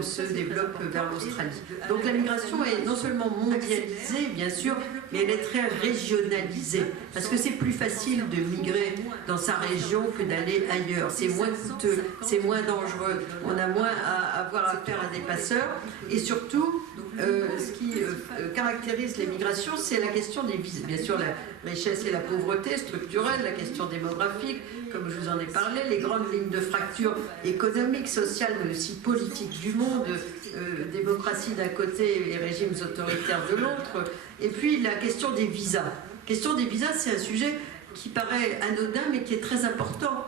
se développe vers l'Australie. Donc la migration est non seulement mondialisée, bien sûr, mais elle est très régionalisée, parce que c'est plus facile de migrer dans sa région que d'aller ailleurs. C'est moins coûteux, c'est moins dangereux, on a moins à avoir affaire à des passeurs, et surtout, ce qui caractérise les migrations, c'est la question des visas. Bien sûr, la richesse et la pauvreté structurelle, la question démographique, comme je vous en ai parlé, les grandes lignes de fracture économique, sociale, mais aussi politique du monde, démocratie d'un côté et régimes autoritaires de l'autre, et puis la question des visas. La question des visas, c'est un sujet qui paraît anodin, mais qui est très important.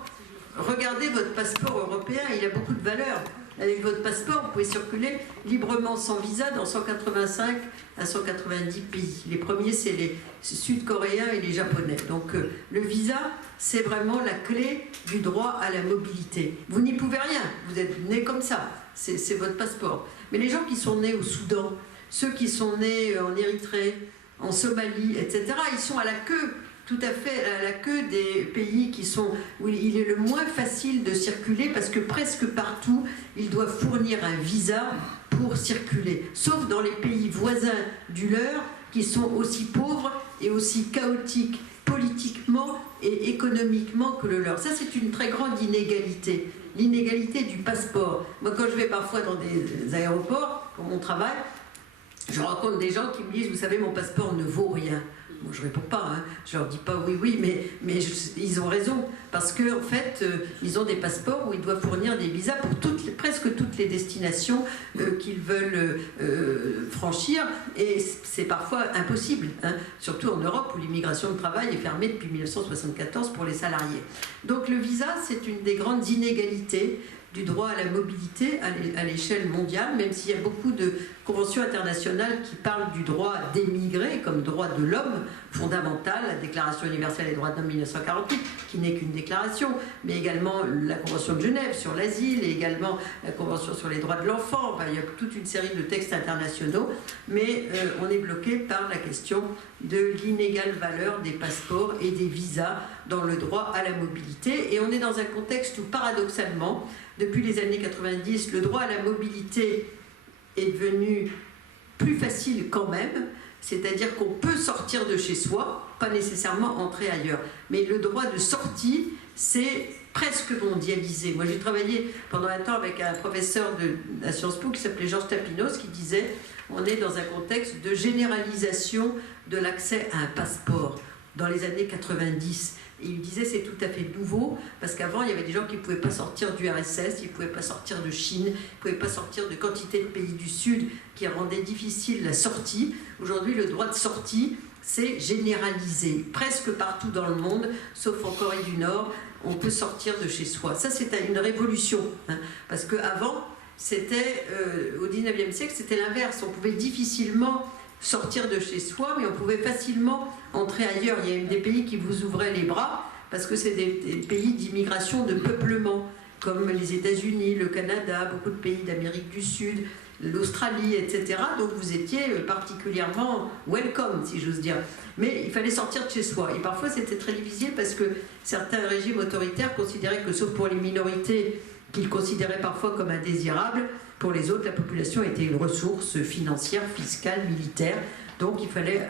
Regardez votre passeport européen, il a beaucoup de valeur. Avec votre passeport, vous pouvez circuler librement sans visa dans 185 à 190 pays. Les premiers, c'est les Sud-Coréens et les Japonais. Donc le visa, c'est vraiment la clé du droit à la mobilité. Vous n'y pouvez rien, vous êtes né comme ça, c'est votre passeport. Mais les gens qui sont nés au Soudan, ceux qui sont nés en Érythrée, en Somalie, etc., ils sont à la queue. Tout à fait à la queue des pays où il est le moins facile de circuler, parce que presque partout, ils doivent fournir un visa pour circuler. Sauf dans les pays voisins du leur, qui sont aussi pauvres et aussi chaotiques politiquement et économiquement que le leur. Ça, c'est une très grande inégalité. L'inégalité du passeport. Moi, quand je vais parfois dans des aéroports, pour mon travail, je rencontre des gens qui me disent, vous savez, mon passeport ne vaut rien. Moi, je ne réponds pas, hein. Je leur dis pas oui, mais ils ont raison, parce qu'en fait, ils ont des passeports où ils doivent fournir des visas pour presque toutes les destinations qu'ils veulent franchir, et c'est parfois impossible, hein. Surtout en Europe où l'immigration de travail est fermée depuis 1974 pour les salariés. Donc le visa, c'est une des grandes inégalités du droit à la mobilité à l'échelle mondiale, même s'il y a beaucoup de conventions internationales qui parlent du droit d'émigrer comme droit de l'homme fondamental, la Déclaration universelle des droits de l'homme 1948, qui n'est qu'une déclaration, mais également la Convention de Genève sur l'asile, et également la Convention sur les droits de l'enfant. Enfin, il y a toute une série de textes internationaux, mais on est bloqué par la question de l'inégale valeur des passeports et des visas dans le droit à la mobilité. Et on est dans un contexte où, paradoxalement, depuis les années 90, le droit à la mobilité est devenu plus facile quand même, c'est-à-dire qu'on peut sortir de chez soi, pas nécessairement entrer ailleurs. Mais le droit de sortie, c'est presque mondialisé. Moi, j'ai travaillé pendant un temps avec un professeur à Sciences Po qui s'appelait Georges Tapinos, qui disait on est dans un contexte de généralisation de l'accès à un passeport dans les années 90. Et il disait c'est tout à fait nouveau, parce qu'avant il y avait des gens qui ne pouvaient pas sortir du RSS, ils ne pouvaient pas sortir de Chine, ils ne pouvaient pas sortir de quantité de pays du Sud qui rendaient difficile la sortie. Aujourd'hui, le droit de sortie, c'est généralisé. Presque partout dans le monde, sauf en Corée du Nord, on peut sortir de chez soi. Ça, c'est une révolution, hein, parce qu'avant, c'était, au 19e siècle, c'était l'inverse. On pouvait difficilement sortir de chez soi, mais on pouvait facilement entrer ailleurs. Il y a des pays qui vous ouvraient les bras, parce que c'est des pays d'immigration, de peuplement, comme les États-Unis, le Canada, beaucoup de pays d'Amérique du Sud, l'Australie, etc. Donc vous étiez particulièrement welcome, si j'ose dire. Mais il fallait sortir de chez soi. Et parfois c'était très difficile parce que certains régimes autoritaires considéraient que, sauf pour les minorités qu'ils considéraient parfois comme indésirables, pour les autres, la population était une ressource financière, fiscale, militaire. Donc il fallait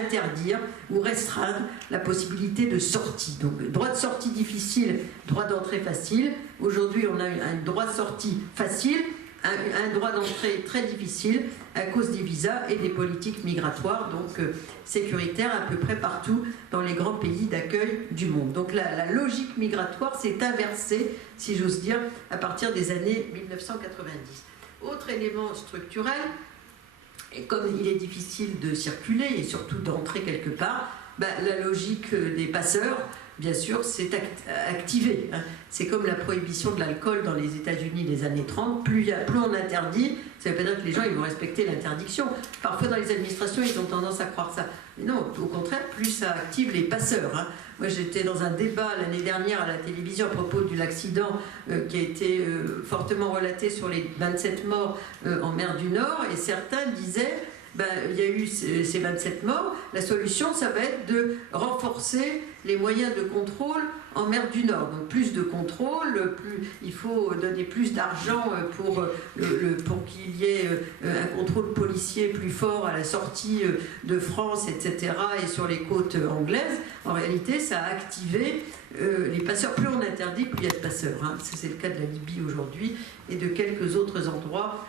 interdire ou restreindre la possibilité de sortie. Donc droit de sortie difficile, droit d'entrée facile. Aujourd'hui, on a un droit de sortie facile, un droit d'entrée très difficile à cause des visas et des politiques migratoires, donc sécuritaires à peu près partout dans les grands pays d'accueil du monde. Donc la logique migratoire s'est inversée, si j'ose dire, à partir des années 1990. Autre élément structurel, et comme il est difficile de circuler et surtout d'entrer quelque part, la logique des passeurs, bien sûr, s'est activée. C'est comme la prohibition de l'alcool dans les États-Unis des années 30. Plus on interdit, ça ne veut pas dire que les gens ils vont respecter l'interdiction. Parfois, dans les administrations, ils ont tendance à croire ça. Mais non, au contraire, plus ça active les passeurs. Moi, j'étais dans un débat l'année dernière à la télévision à propos de l'accident qui a été fortement relaté sur les 27 morts en mer du Nord, et certains disaient il y a eu ces 27 morts, la solution, ça va être de renforcer les moyens de contrôle en mer du Nord. Donc plus de contrôle, il faut donner plus d'argent pour qu'il y ait un contrôle policier plus fort à la sortie de France, etc., et sur les côtes anglaises. En réalité, ça a activé les passeurs. Plus on interdit, plus il y a de passeurs. C'est le cas de la Libye aujourd'hui et de quelques autres endroits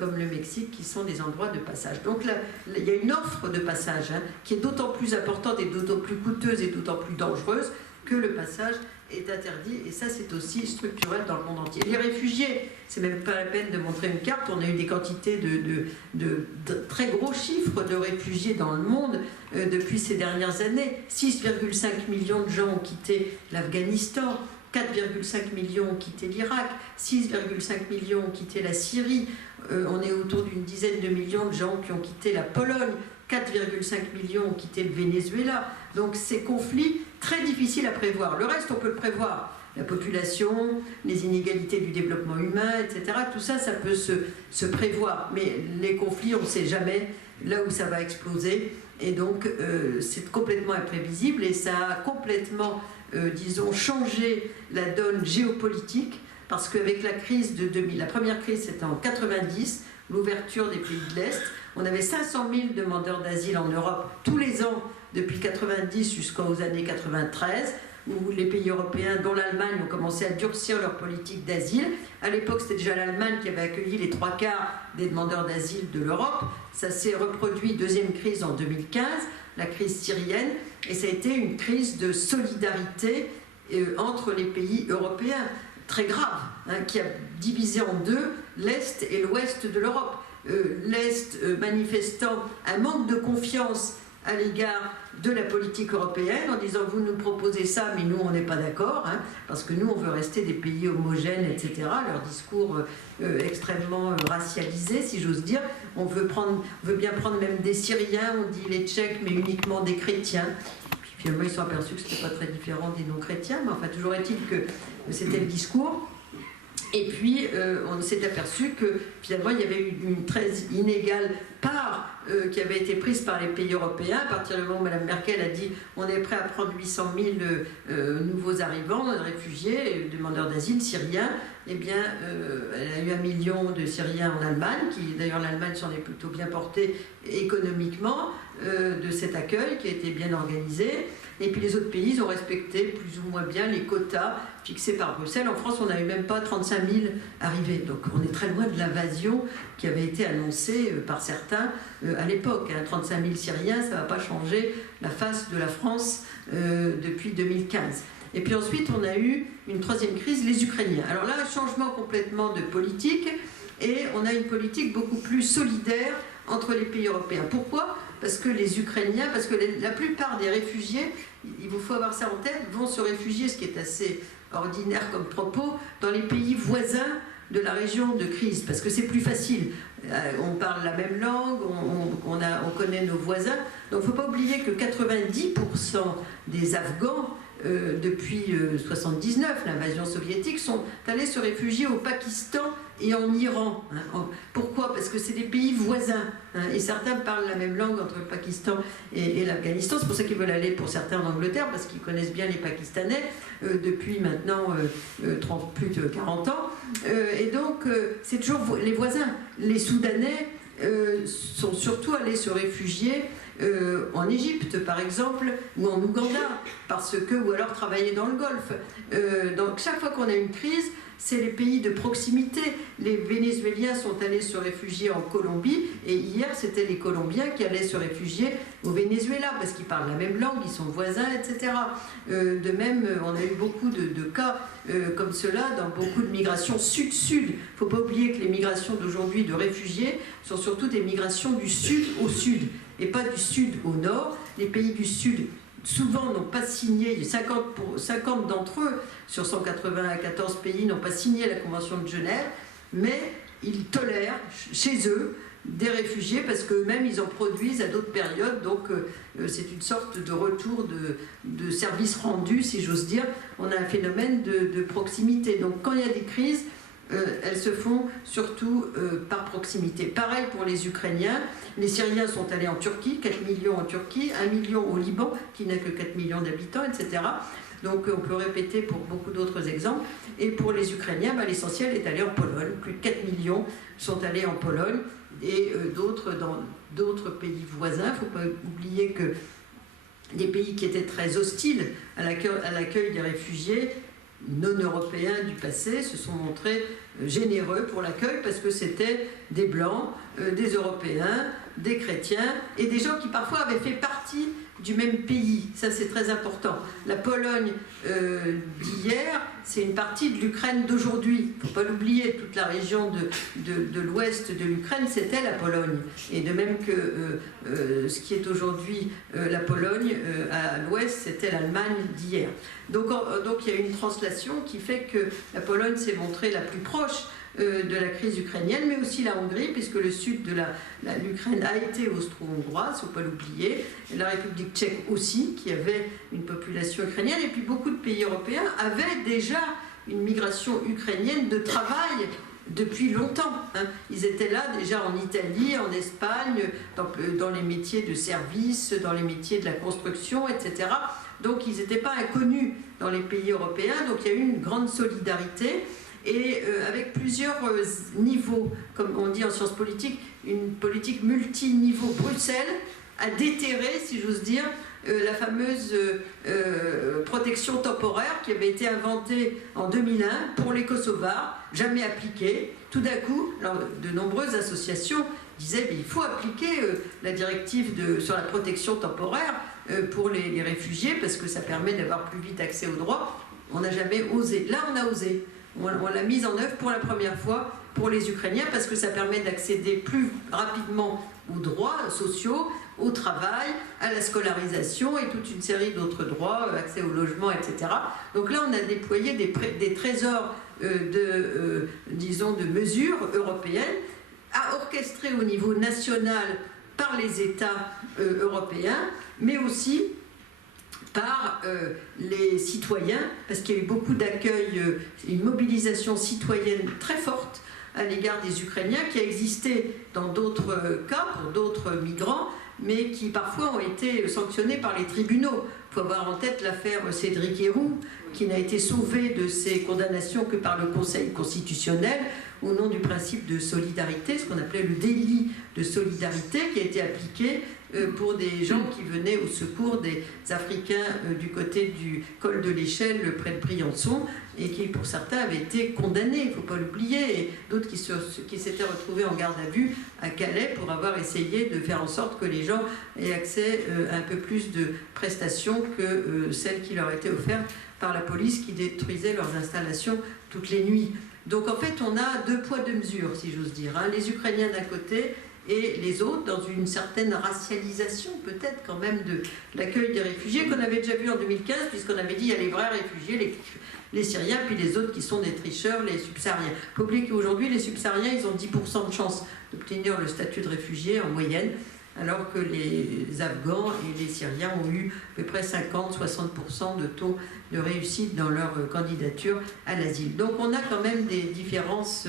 comme le Mexique qui sont des endroits de passage. Donc là, il y a une offre de passage qui est d'autant plus importante et d'autant plus coûteuse et d'autant plus dangereuse que le passage est interdit, et ça c'est aussi structurel dans le monde entier. Les réfugiés, c'est même pas la peine de montrer une carte, on a eu des quantités de très gros chiffres de réfugiés dans le monde depuis ces dernières années. 6,5 millions de gens ont quitté l'Afghanistan, 4,5 millions ont quitté l'Irak, 6,5 millions ont quitté la Syrie, on est autour d'une dizaine de millions de gens qui ont quitté la Pologne, 4,5 millions ont quitté le Venezuela. Donc ces conflits, très difficiles à prévoir. Le reste, on peut le prévoir. La population, les inégalités du développement humain, etc. Tout ça, ça peut se prévoir. Mais les conflits, on ne sait jamais là où ça va exploser. Et donc, c'est complètement imprévisible et ça a complètement, disons, changé la donne géopolitique. Parce qu'avec la crise de 2000, la première crise, c'était en 90, l'ouverture des pays de l'Est, on avait 500 000 demandeurs d'asile en Europe tous les ans depuis 90 jusqu'aux années 93, où les pays européens, dont l'Allemagne, ont commencé à durcir leur politique d'asile. À l'époque, c'était déjà l'Allemagne qui avait accueilli les 3/4 des demandeurs d'asile de l'Europe. Ça s'est reproduit, deuxième crise en 2015, la crise syrienne, et ça a été une crise de solidarité entre les pays européens, très grave, qui a divisé en deux l'Est et l'Ouest de l'Europe. L'Est manifestant un manque de confiance à l'égard de la politique européenne en disant vous nous proposez ça mais nous on n'est pas d'accord parce que nous on veut rester des pays homogènes, etc. Leur discours extrêmement racialisé, si j'ose dire. On veut bien prendre même des Syriens, on dit les Tchèques, mais uniquement des chrétiens. Puis finalement ils sont aperçus que c'était pas très différent des non-chrétiens, mais enfin toujours est-il que c'était le discours. Et puis, on s'est aperçu que finalement, il y avait une très inégale part qui avait été prise par les pays européens. À partir du moment où Mme Merkel a dit on est prêt à prendre 800 000 nouveaux arrivants, réfugiés, demandeurs d'asile, syriens, eh bien, elle a eu 1 million de Syriens en Allemagne, qui d'ailleurs l'Allemagne s'en est plutôt bien portée économiquement de cet accueil qui a été bien organisé. Et puis les autres pays, ils ont respecté plus ou moins bien les quotas fixés par Bruxelles. En France, on n'a eu même pas 35 000 arrivés. Donc on est très loin de l'invasion qui avait été annoncée par certains à l'époque. 35 000 Syriens, ça ne va pas changer la face de la France depuis 2015. Et puis ensuite, on a eu une troisième crise, les Ukrainiens. Alors là, un changement complètement de politique, et on a une politique beaucoup plus solidaire entre les pays européens. Pourquoi ? Parce que les Ukrainiens, parce que la plupart des réfugiés, il vous faut avoir ça en tête, vont se réfugier, ce qui est assez ordinaire comme propos, dans les pays voisins de la région de crise, parce que c'est plus facile. On parle la même langue, on connaît nos voisins. Donc il ne faut pas oublier que 90% des Afghans depuis 1979, l'invasion soviétique, sont allés se réfugier au Pakistan et en Iran. Pourquoi? Parce que c'est des pays voisins. Et certains parlent la même langue entre le Pakistan et l'Afghanistan. C'est pour ça qu'ils veulent aller, pour certains, en Angleterre, parce qu'ils connaissent bien les Pakistanais depuis maintenant plus de 40 ans. Et donc, c'est toujours les voisins. Les Soudanais sont surtout allés se réfugier en Égypte, par exemple, ou en Ouganda, ou alors travailler dans le Golfe. Donc, chaque fois qu'on a une crise, c'est les pays de proximité. Les Vénézuéliens sont allés se réfugier en Colombie, et hier, c'était les Colombiens qui allaient se réfugier au Venezuela, parce qu'ils parlent la même langue, ils sont voisins, etc. De même, on a eu beaucoup de cas comme cela dans beaucoup de migrations sud-sud. Il ne faut pas oublier que les migrations d'aujourd'hui de réfugiés sont surtout des migrations du sud au sud, et pas du sud au nord. Les pays du sud souvent n'ont pas signé, 50 d'entre eux sur 194 pays n'ont pas signé la Convention de Genève, mais ils tolèrent chez eux des réfugiés parce qu'eux-mêmes ils en produisent à d'autres périodes, donc c'est une sorte de retour de service rendu, si j'ose dire. On a un phénomène de proximité, donc quand il y a des crises, elles se font surtout par proximité. Pareil pour les Ukrainiens. Les Syriens sont allés en Turquie, 4 millions en Turquie, 1 million au Liban, qui n'a que 4 millions d'habitants, etc. Donc on peut répéter pour beaucoup d'autres exemples. Et pour les Ukrainiens, l'essentiel est allé en Pologne. Plus de 4 millions sont allés en Pologne et d'autres dans d'autres pays voisins. Il ne faut pas oublier que des pays qui étaient très hostiles à l'accueil des réfugiés non-européens du passé se sont montrés généreux pour l'accueil parce que c'était des Blancs, des Européens, des chrétiens et des gens qui parfois avaient fait partie du même pays. Ça, c'est très important. La Pologne d'hier, c'est une partie de l'Ukraine d'aujourd'hui. Il ne faut pas l'oublier, toute la région de l'ouest de l'Ukraine, c'était la Pologne. Et de même que ce qui est aujourd'hui la Pologne, à l'ouest, c'était l'Allemagne d'hier. Donc il y a une translation qui fait que la Pologne s'est montrée la plus proche de la crise ukrainienne, mais aussi la Hongrie, puisque le sud de l'Ukraine a été austro-hongrois, il ne faut pas l'oublier, la République tchèque aussi, qui avait une population ukrainienne, et puis beaucoup de pays européens avaient déjà une migration ukrainienne de travail depuis longtemps. Ils étaient là déjà en Italie, en Espagne, dans les métiers de service, dans les métiers de la construction, etc. Donc ils n'étaient pas inconnus dans les pays européens, donc il y a eu une grande solidarité. Et avec plusieurs niveaux, comme on dit en sciences politiques, une politique multiniveau. Bruxelles a déterré, si j'ose dire, la fameuse protection temporaire qui avait été inventée en 2001 pour les Kosovars, jamais appliquée. Tout d'un coup, alors, de nombreuses associations disaient qu'il faut appliquer la directive sur la protection temporaire pour les réfugiés parce que ça permet d'avoir plus vite accès aux droits. On n'a jamais osé. Là, on a osé. On l'a mise en œuvre pour la première fois pour les Ukrainiens parce que ça permet d'accéder plus rapidement aux droits sociaux, au travail, à la scolarisation et toute une série d'autres droits, accès au logement, etc. Donc là, on a déployé des trésors de mesures européennes à orchestrer au niveau national par les États européens, mais aussi par les citoyens, parce qu'il y a eu beaucoup d'accueil, une mobilisation citoyenne très forte à l'égard des Ukrainiens qui a existé dans d'autres cas, pour d'autres migrants, mais qui parfois ont été sanctionnés par les tribunaux. Il faut avoir en tête l'affaire Cédric Héroux, qui n'a été sauvé de ses condamnations que par le Conseil constitutionnel, au nom du principe de solidarité, ce qu'on appelait le délit de solidarité, qui a été appliqué pour des gens qui venaient au secours des Africains du côté du col de l'Échelle, près de Briançon, et qui, pour certains, avaient été condamnés, il ne faut pas l'oublier, et d'autres qui s'étaient retrouvés en garde à vue à Calais pour avoir essayé de faire en sorte que les gens aient accès à un peu plus de prestations que celles qui leur étaient offertes par la police qui détruisait leurs installations toutes les nuits. Donc en fait, on a deux poids, deux mesures, si j'ose dire. Les Ukrainiens d'un côté et les autres, dans une certaine racialisation peut-être quand même de l'accueil des réfugiés qu'on avait déjà vu en 2015, puisqu'on avait dit il y a les vrais réfugiés, les Syriens, puis les autres qui sont des tricheurs, les subsahariens. Il faut oublier qu'aujourd'hui, les subsahariens, ils ont 10% de chance d'obtenir le statut de réfugié en moyenne. alors que les Afghans et les Syriens ont eu à peu près 50-60% de taux de réussite dans leur candidature à l'asile. Donc on a quand même des différences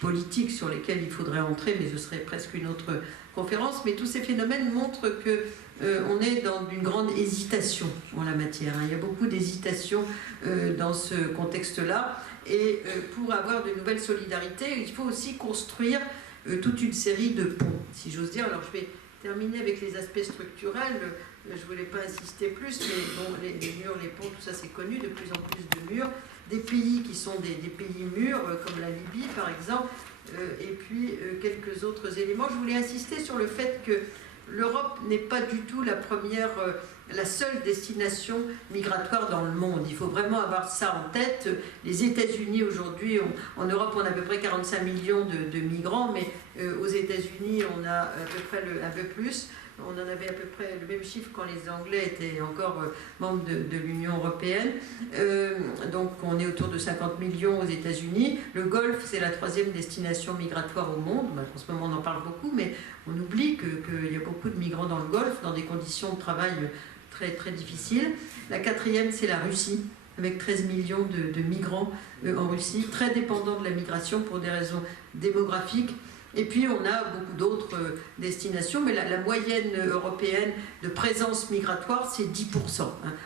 politiques sur lesquelles il faudrait entrer, mais ce serait presque une autre conférence. Mais tous ces phénomènes montrent que on est dans une grande hésitation en la matière. Il y a beaucoup d'hésitation dans ce contexte-là. Et pour avoir de nouvelles solidarités, il faut aussi construire toute une série de ponts, si j'ose dire. Alors je vais terminer avec les aspects structurels. Je ne voulais pas insister plus, mais bon, les murs, les ponts, tout ça c'est connu, de plus en plus de murs. Des pays qui sont des pays mûrs, comme la Libye par exemple, et puis quelques autres éléments. Je voulais insister sur le fait que l'Europe n'est pas du tout la seule destination migratoire dans le monde. Il faut vraiment avoir ça en tête. Les États-Unis aujourd'hui, en Europe on a à peu près 45 millions de migrants, mais aux États-Unis on a à peu près un peu plus. On en avait à peu près le même chiffre quand les Anglais étaient encore membres de l'Union européenne. Donc on est autour de 50 millions aux États-Unis. Le Golfe, c'est la 3e destination migratoire au monde. En ce moment, on en parle beaucoup, mais on oublie qu'il y a beaucoup de migrants dans le Golfe, dans des conditions de travail très, très difficiles. La 4e, c'est la Russie, avec 13 millions de migrants en Russie, très dépendants de la migration pour des raisons démographiques. Et puis on a beaucoup d'autres destinations, mais la moyenne européenne de présence migratoire, c'est 10%.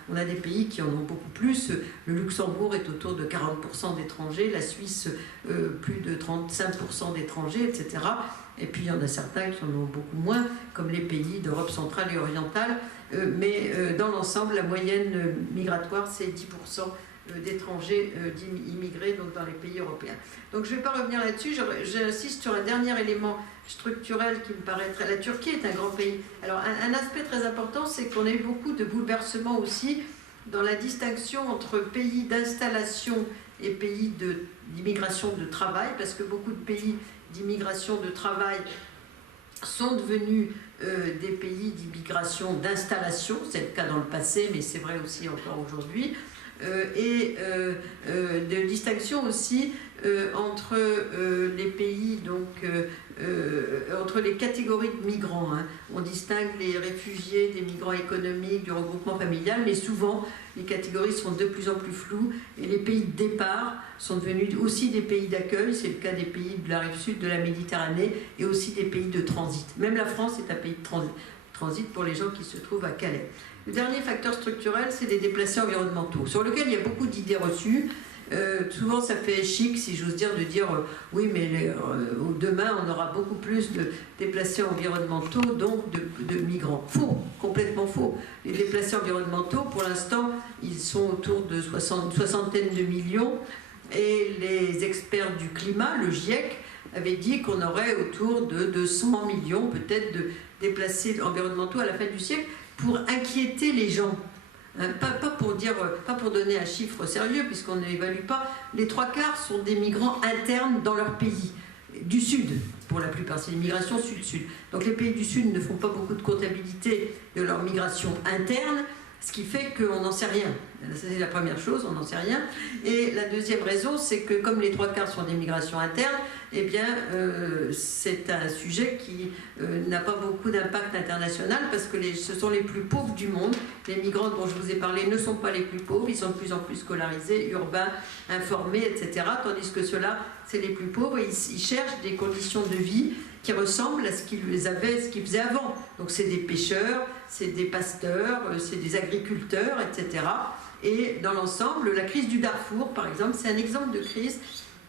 On a des pays qui en ont beaucoup plus. Le Luxembourg est autour de 40% d'étrangers, la Suisse plus de 35% d'étrangers, etc. Et puis il y en a certains qui en ont beaucoup moins, comme les pays d'Europe centrale et orientale. Mais dans l'ensemble, la moyenne migratoire, c'est 10% d'étrangers immigrés donc dans les pays européens. Donc je ne vais pas revenir là-dessus, j'insiste sur un dernier élément structurel qui me paraîtrait. La Turquie est un grand pays. Alors un aspect très important, c'est qu'on a eu beaucoup de bouleversements aussi dans la distinction entre pays d'installation et pays d'immigration de travail, parce que beaucoup de pays d'immigration de travail sont devenus des pays d'immigration d'installation. C'est le cas dans le passé, mais c'est vrai aussi encore aujourd'hui. Et de distinction aussi entre les pays, donc entre les catégories de migrants. On distingue les réfugiés, des migrants économiques, du regroupement familial, mais souvent les catégories sont de plus en plus floues et les pays de départ sont devenus aussi des pays d'accueil. C'est le cas des pays de la rive sud de la Méditerranée et aussi des pays de transit. Même la France est un pays de transit pour les gens qui se trouvent à Calais. Le dernier facteur structurel, c'est les déplacés environnementaux, sur lequel il y a beaucoup d'idées reçues. Souvent, ça fait chic, si j'ose dire, de dire oui, mais demain, on aura beaucoup plus de déplacés environnementaux, donc de migrants. Faux, complètement faux. Les déplacés environnementaux, pour l'instant, ils sont autour de une soixantaine de millions, et les experts du climat, le GIEC, avaient dit qu'on aurait autour de 200 millions, peut-être, de déplacés environnementaux à la fin du siècle, pour inquiéter les gens. Pas pour donner un chiffre sérieux, puisqu'on n'évalue pas. Les 3/4 sont des migrants internes dans leur pays, du Sud, pour la plupart. C'est l'immigration Sud-Sud. Donc les pays du Sud ne font pas beaucoup de comptabilité de leur migration interne, ce qui fait qu'on n'en sait rien. C'est la première chose, on n'en sait rien. Et la deuxième raison, c'est que comme les 3/4 sont des migrations internes, eh bien, c'est un sujet qui n'a pas beaucoup d'impact international, parce que ce sont les plus pauvres du monde. Les migrants dont je vous ai parlé ne sont pas les plus pauvres, ils sont de plus en plus scolarisés, urbains, informés, etc. Tandis que ceux-là, c'est les plus pauvres, et ils cherchent des conditions de vie qui ressemblent à ce qu'ils faisaient avant. Donc c'est des pêcheurs, c'est des pasteurs, c'est des agriculteurs, etc. Et dans l'ensemble, la crise du Darfour, par exemple, c'est un exemple de crise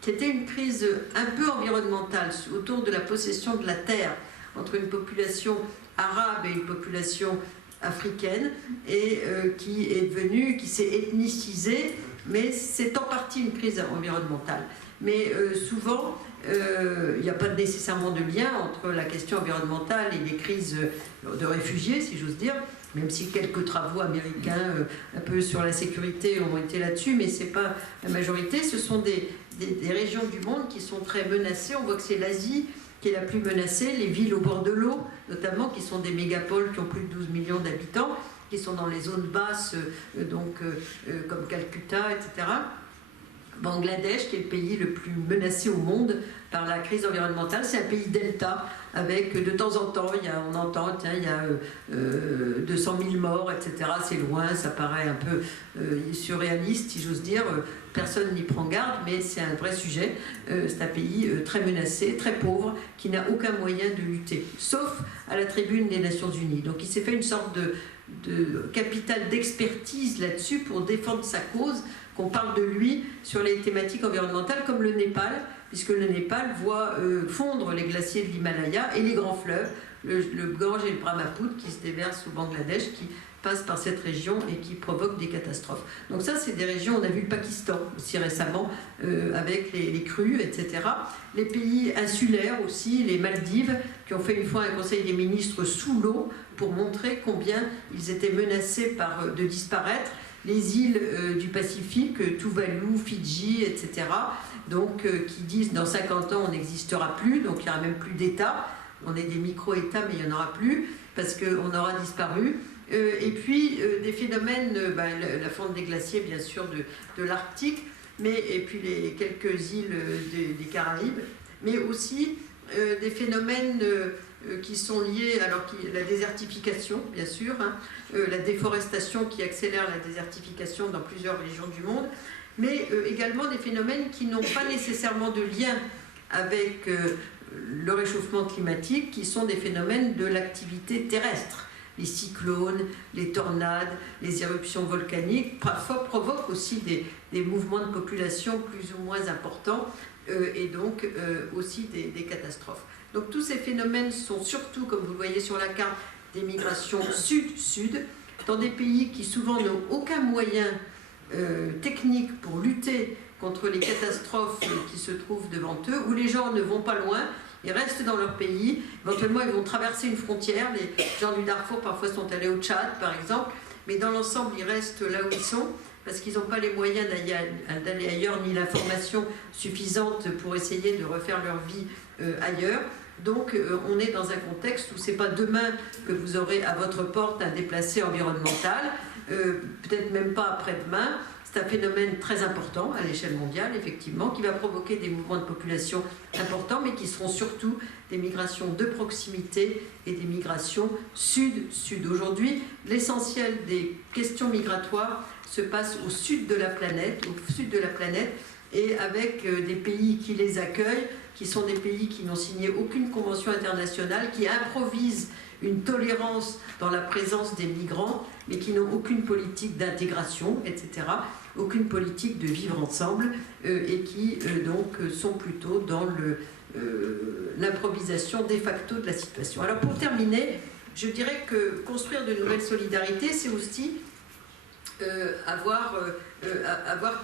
qui était une crise un peu environnementale, autour de la possession de la terre entre une population arabe et une population africaine, et qui s'est ethnicisée, mais c'est en partie une crise environnementale. Mais souvent, il n'y a pas nécessairement de lien entre la question environnementale et les crises de réfugiés, si j'ose dire, même si quelques travaux américains un peu sur la sécurité ont été là-dessus, mais ce n'est pas la majorité. Ce sont des régions du monde qui sont très menacées. On voit que c'est l'Asie qui est la plus menacée, les villes au bord de l'eau, notamment, qui sont des mégapoles qui ont plus de 12 millions d'habitants, qui sont dans les zones basses, comme Calcutta, etc. Bangladesh, qui est le pays le plus menacé au monde par la crise environnementale. C'est un pays delta, avec de temps en temps, on entend, tiens, il y a 200 000 morts, etc. C'est loin, ça paraît un peu surréaliste, si j'ose dire. Personne n'y prend garde, mais c'est un vrai sujet. C'est un pays très menacé, très pauvre, qui n'a aucun moyen de lutter, sauf à la tribune des Nations Unies. Donc il s'est fait une sorte de capital d'expertise là-dessus pour défendre sa cause, qu'on parle de lui sur les thématiques environnementales, comme le Népal, puisque le Népal voit fondre les glaciers de l'Himalaya et les grands fleuves, le Gange et le Brahmaputra, qui se déversent au Bangladesh, qui passent par cette région et qui provoquent des catastrophes. Donc ça, c'est des régions, on a vu le Pakistan aussi récemment, avec les crues, etc. Les pays insulaires aussi, les Maldives, qui ont fait une fois un conseil des ministres sous l'eau pour montrer combien ils étaient menacés de disparaître. Les îles du Pacifique, Tuvalu, Fidji, etc., donc, qui disent dans 50 ans on n'existera plus, donc il n'y aura même plus d'État, on est des micro-États mais il n'y en aura plus, parce qu'on aura disparu. Et puis des phénomènes, la fonte des glaciers bien sûr de l'Arctique, et puis les quelques îles des Caraïbes, mais aussi des phénomènes qui sont liés, la désertification bien sûr, la déforestation qui accélère la désertification dans plusieurs régions du monde, mais également des phénomènes qui n'ont pas nécessairement de lien avec le réchauffement climatique, qui sont des phénomènes de l'activité terrestre. Les cyclones, les tornades, les éruptions volcaniques parfois provoquent aussi des mouvements de population plus ou moins importants et donc aussi des catastrophes. Donc tous ces phénomènes sont surtout, comme vous le voyez sur la carte, des migrations sud-sud, dans des pays qui souvent n'ont aucun moyen technique pour lutter contre les catastrophes qui se trouvent devant eux, où les gens ne vont pas loin, ils restent dans leur pays, éventuellement ils vont traverser une frontière, les gens du Darfour parfois sont allés au Tchad par exemple, mais dans l'ensemble ils restent là où ils sont, parce qu'ils n'ont pas les moyens d'aller ailleurs, ni l'information suffisante pour essayer de refaire leur vie ailleurs. Donc on est dans un contexte où ce n'est pas demain que vous aurez à votre porte un déplacé environnemental, peut-être même pas après-demain. C'est un phénomène très important à l'échelle mondiale, effectivement, qui va provoquer des mouvements de population importants, mais qui seront surtout des migrations de proximité et des migrations sud-sud. Aujourd'hui, l'essentiel des questions migratoires se passe au sud de la planète, et avec des pays qui les accueillent, qui sont des pays qui n'ont signé aucune convention internationale, qui improvisent une tolérance dans la présence des migrants, mais qui n'ont aucune politique d'intégration, etc., aucune politique de vivre ensemble, et qui donc sont plutôt dans l'improvisation de facto de la situation. Alors pour terminer, je dirais que construire de nouvelles solidarités, c'est aussi avoir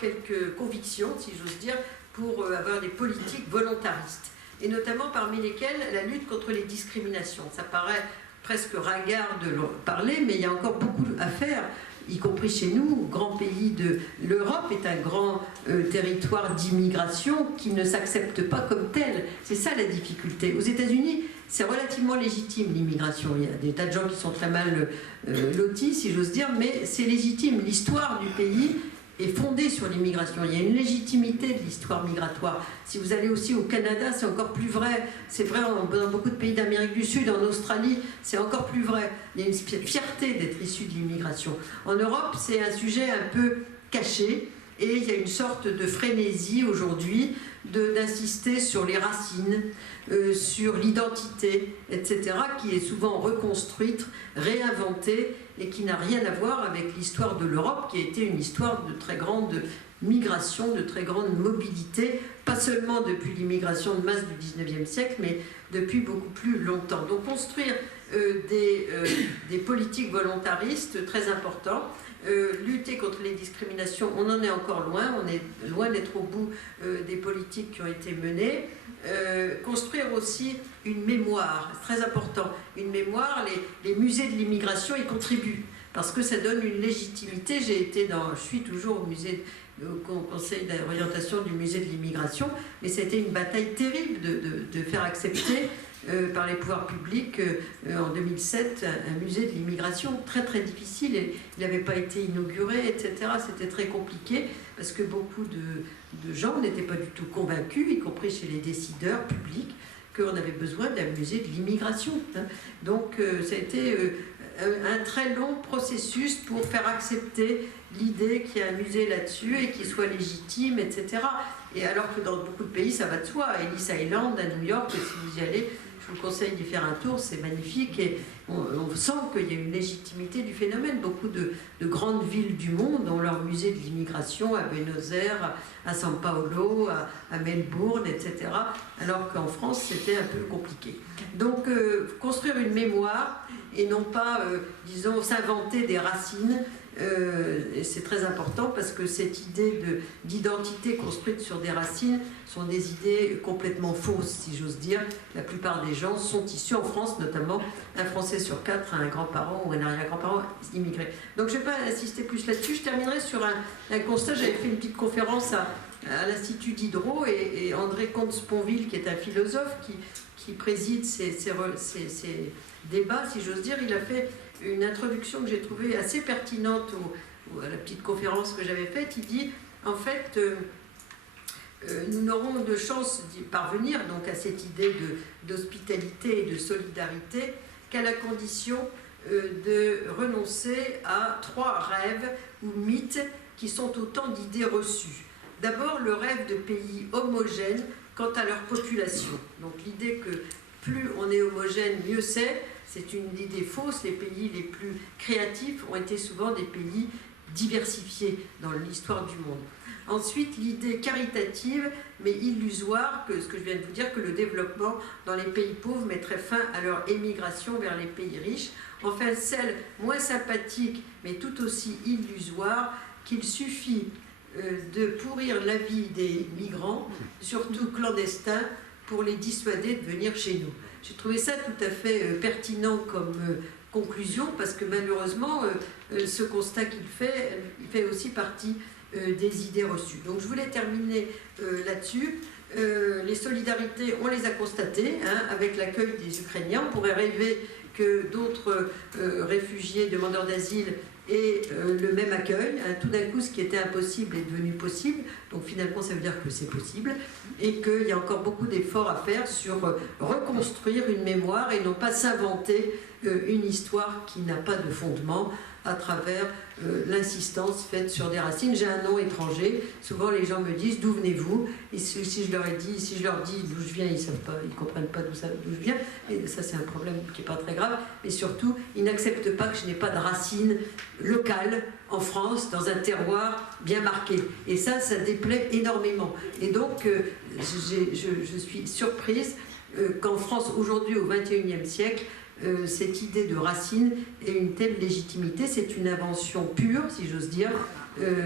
quelques convictions, si j'ose dire, pour avoir des politiques volontaristes, et notamment parmi lesquelles la lutte contre les discriminations. Ça paraît presque ringard de parler, mais il y a encore beaucoup à faire, y compris chez nous, grand pays de l'Europe est un grand territoire d'immigration qui ne s'accepte pas comme tel. C'est ça la difficulté. Aux États-Unis, c'est relativement légitime l'immigration. Il y a des tas de gens qui sont très mal lotis, si j'ose dire, mais c'est légitime. L'histoire du pays est fondée sur l'immigration. Il y a une légitimité de l'histoire migratoire. Si vous allez aussi au Canada, c'est encore plus vrai. C'est vrai dans beaucoup de pays d'Amérique du Sud, en Australie, c'est encore plus vrai. Il y a une fierté d'être issu de l'immigration. En Europe, c'est un sujet un peu caché, et il y a une sorte de frénésie aujourd'hui d'insister sur les racines, sur l'identité, etc., qui est souvent reconstruite, réinventée, et qui n'a rien à voir avec l'histoire de l'Europe, qui a été une histoire de très grande migration, de très grande mobilité, pas seulement depuis l'immigration de masse du 19e siècle, mais depuis beaucoup plus longtemps. Donc construire des politiques volontaristes très importantes, lutter contre les discriminations, on en est encore loin, on est loin d'être au bout des politiques qui ont été menées. Construire aussi une mémoire, c'est très important, une mémoire, les musées de l'immigration y contribuent, parce que ça donne une légitimité. Je suis toujours au conseil d'orientation du musée de l'immigration, mais c'était une bataille terrible de faire accepter par les pouvoirs publics en 2007 un musée de l'immigration très très difficile. Et il n'avait pas été inauguré, etc. C'était très compliqué parce que beaucoup de gens n'étaient pas du tout convaincus, y compris chez les décideurs publics, qu'on avait besoin d'un musée de l'immigration. Donc ça a été un très long processus pour faire accepter l'idée qu'il y a un musée là-dessus et qu'il soit légitime, etc. Et alors que dans beaucoup de pays, ça va de soi. Ellis Island à New York, si vous y allez, je vous conseille d'y faire un tour, c'est magnifique. Et on sent qu'il y a une légitimité du phénomène. Beaucoup de grandes villes du monde ont leur musée de l'immigration, à Buenos Aires, à São Paulo, à Melbourne, etc. Alors qu'en France, c'était un peu compliqué. Donc, construire une mémoire et non pas, disons, s'inventer des racines, c'est très important parce que cette idée d'identité construite sur des racines sont des idées complètement fausses, si j'ose dire. La plupart des gens sont issus, en France notamment, un Français sur 4 a un grand-parent ou un arrière-grand-parent immigré. Donc je ne vais pas insister plus là-dessus. Je terminerai sur un constat. J'avais fait une petite conférence à l'Institut Diderot et André Comte-Sponville, qui est un philosophe qui préside ces débats, si j'ose dire, il a fait une introduction que j'ai trouvée assez pertinente à la petite conférence que j'avais faite. Il dit, en fait, nous n'aurons de chance d'y parvenir donc à cette idée d'hospitalité et de solidarité qu'à la condition de renoncer à 3 rêves ou mythes qui sont autant d'idées reçues. D'abord, le rêve de pays homogènes quant à leur population. Donc l'idée que plus on est homogène, mieux c'est une idée fausse. Les pays les plus créatifs ont été souvent des pays diversifiés dans l'histoire du monde. Ensuite, l'idée caritative, mais illusoire, que ce que je viens de vous dire, que le développement dans les pays pauvres mettrait fin à leur émigration vers les pays riches. Enfin, celle moins sympathique, mais tout aussi illusoire, qu'il suffit de pourrir la vie des migrants, surtout clandestins, pour les dissuader de venir chez nous. J'ai trouvé ça tout à fait pertinent comme conclusion, parce que malheureusement, ce constat qu'il fait, il fait aussi partie des idées reçues. Donc je voulais terminer là-dessus. Les solidarités, on les a constatées, avec l'accueil des Ukrainiens. On pourrait rêver que d'autres réfugiés, demandeurs d'asile aient le même accueil. Tout d'un coup, ce qui était impossible est devenu possible. Donc finalement, ça veut dire que c'est possible. Et qu'il y a encore beaucoup d'efforts à faire sur reconstruire une mémoire et non pas s'inventer une histoire qui n'a pas de fondement à travers l'insistance faite sur des racines. J'ai un nom étranger, souvent les gens me disent d'où venez-vous, et si je leur dis d'où je viens, ils savent pas, ils comprennent pas d'où je viens, et ça c'est un problème qui est pas très grave, mais surtout ils n'acceptent pas que je n'ai pas de racines locales en France, dans un terroir bien marqué, et ça déplaît énormément. Et donc je suis surprise qu'en France aujourd'hui au XXIe siècle, cette idée de racine ait une telle légitimité. C'est une invention pure, si j'ose dire,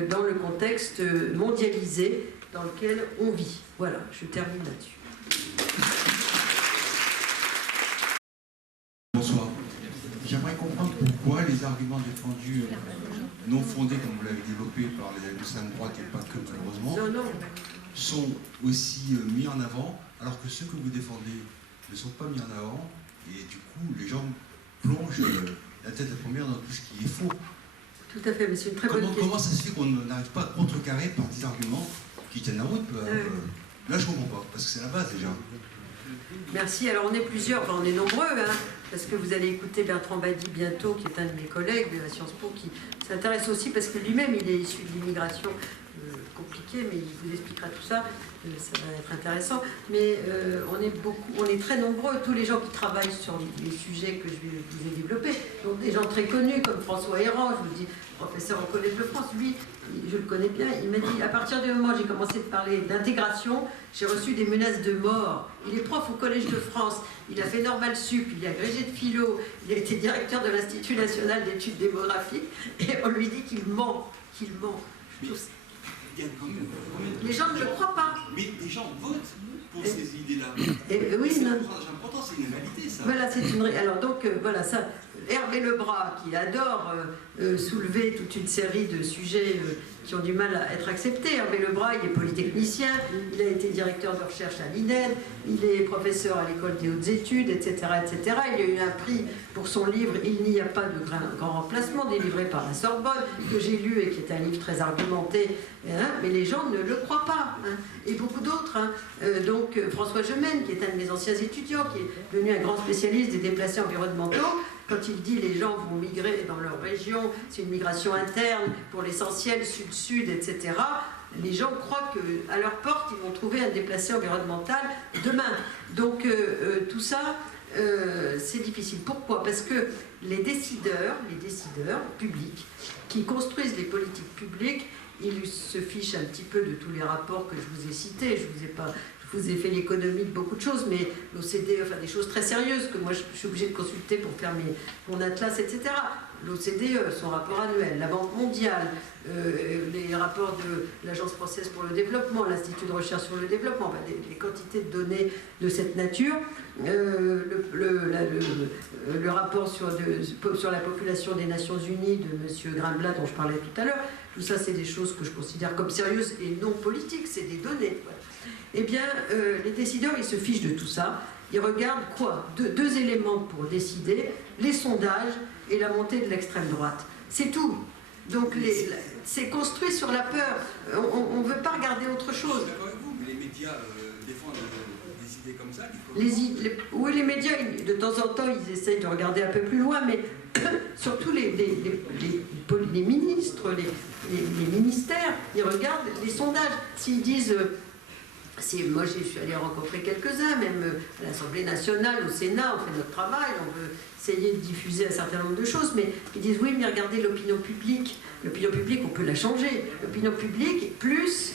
dans le contexte mondialisé dans lequel on vit. Voilà, je termine là-dessus. Bonsoir. J'aimerais comprendre pourquoi les arguments défendus non fondés, comme vous l'avez développé par les extrêmes droite et pas que malheureusement, sont aussi mis en avant, alors que ceux que vous défendez ne sont pas mis en avant. Et du coup, les gens plongent la tête la première dans tout ce qui est faux. Tout à fait, mais c'est une très bonne question. Comment ça se fait qu'on n'arrive pas à contrecarrer par des arguments qui tiennent la route Là, je ne comprends pas, parce que c'est la base déjà. Merci. Alors, on est plusieurs, enfin, on est nombreux, parce que vous allez écouter Bertrand Badi bientôt, qui est un de mes collègues de la Sciences Po, qui s'intéresse aussi, parce que lui-même, il est issu de l'immigration. Compliqué, mais il vous expliquera tout ça, ça va être intéressant. Mais on est très nombreux, tous les gens qui travaillent sur les sujets que je vous ai développés, donc des gens très connus comme François Héran, je vous dis, professeur en Collège de France, lui, je le connais bien, il m'a dit, à partir du moment où j'ai commencé de parler d'intégration, j'ai reçu des menaces de mort. Il est prof au Collège de France, il a fait Normal Sup, il est agrégé de philo, il a été directeur de l'Institut national d'études démographiques, et on lui dit qu'il ment. Les gens ne le croient pas. Mais les gens votent pour ces idées-là. Oui, c'est un pourcentage important, c'est une réalité, ça. Voilà, c'est une. Alors donc voilà, ça, Hervé Lebras, qui adore soulever toute une série de sujets qui ont du mal à être acceptés. Hervé Lebras, il est polytechnicien, il a été directeur de recherche à l'INED, il est professeur à l'école des hautes études, etc., etc. Il a eu un prix pour son livre « Il n'y a pas de grand remplacement », délivré par la Sorbonne, que j'ai lu et qui est un livre très argumenté, hein, mais les gens ne le croient pas, hein, et beaucoup d'autres. Hein. Donc François Gemène, qui est un de mes anciens étudiants, qui est devenu un grand spécialiste des déplacés environnementaux, quand il dit les gens vont migrer dans leur région, c'est une migration interne pour l'essentiel, sud-sud, etc., les gens croient qu'à leur porte, ils vont trouver un déplacé environnemental demain. Donc tout ça, c'est difficile. Pourquoi? Parce que les décideurs publics qui construisent les politiques publiques, ils se fichent un petit peu de tous les rapports que je vous ai cités. Je vous ai fait l'économie de beaucoup de choses, mais l'OCDE, enfin des choses très sérieuses que moi je suis obligée de consulter pour faire mon atlas, etc. L'OCDE, son rapport annuel, la Banque mondiale, les rapports de l'Agence française pour le développement, l'Institut de recherche sur le développement, enfin, des quantités de données de cette nature, le rapport sur la population des Nations Unies de M. Grimblat dont je parlais tout à l'heure, tout ça c'est des choses que je considère comme sérieuses et non politiques, c'est des données. Voilà. Eh bien, les décideurs, ils se fichent de tout ça. Ils regardent quoi? Deux éléments pour décider, les sondages et la montée de l'extrême droite. C'est tout. Donc, c'est construit sur la peur. On ne veut pas regarder autre chose. Je suis d'accord avec vous, mais les médias défendent des idées comme ça. Oui, les médias, de temps en temps, ils essayent de regarder un peu plus loin, mais surtout les ministres, les ministères, ils regardent les sondages. S'ils disent... moi, je suis allée rencontrer quelques-uns, même à l'Assemblée nationale, au Sénat, on fait notre travail, on veut essayer de diffuser un certain nombre de choses, mais ils disent oui, mais regardez l'opinion publique, on peut la changer. L'opinion publique, plus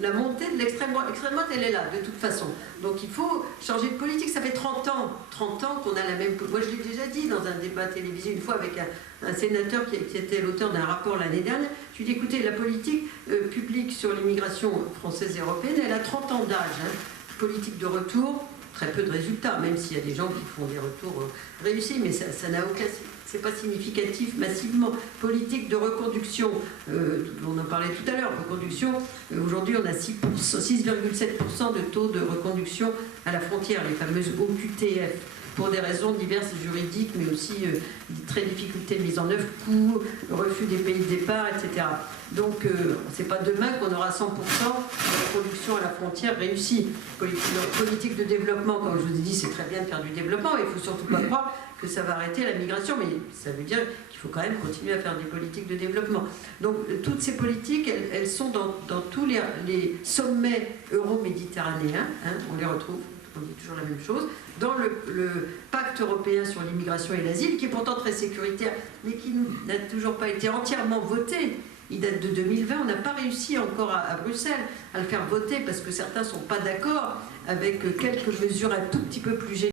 la montée de l'extrême droite. L'extrême droite, elle est là, de toute façon. Donc il faut changer de politique. Ça fait 30 ans qu'on a la même... Moi, je l'ai déjà dit dans un débat télévisé une fois avec un sénateur qui était l'auteur d'un rapport l'année dernière. Je lui ai dit, écoutez, la politique publique sur l'immigration française et européenne, elle a 30 ans d'âge. Hein. Politique de retour, très peu de résultats, même s'il y a des gens qui font des retours réussis, mais ça n'a aucun... C'est pas significatif massivement. Politique de reconduction, on en parlait tout à l'heure, reconduction, aujourd'hui on a 6,7% de taux de reconduction à la frontière, les fameuses OQTF, pour des raisons diverses juridiques, mais aussi très difficultés de mise en œuvre, coûts, refus des pays de départ, etc. Donc c'est pas demain qu'on aura 100% de reconduction à la frontière réussie. Politique de développement, comme je vous ai dit, c'est très bien de faire du développement, il ne faut surtout pas croire que ça va arrêter la migration, mais ça veut dire qu'il faut quand même continuer à faire des politiques de développement. Donc toutes ces politiques, elles sont dans tous les sommets euro-méditerranéens, hein, on les retrouve, on dit toujours la même chose, dans le pacte européen sur l'immigration et l'asile, qui est pourtant très sécuritaire, mais qui n'a toujours pas été entièrement voté. Il date de 2020, on n'a pas réussi encore à Bruxelles à le faire voter parce que certains ne sont pas d'accord avec quelques mesures un tout petit peu plus générales.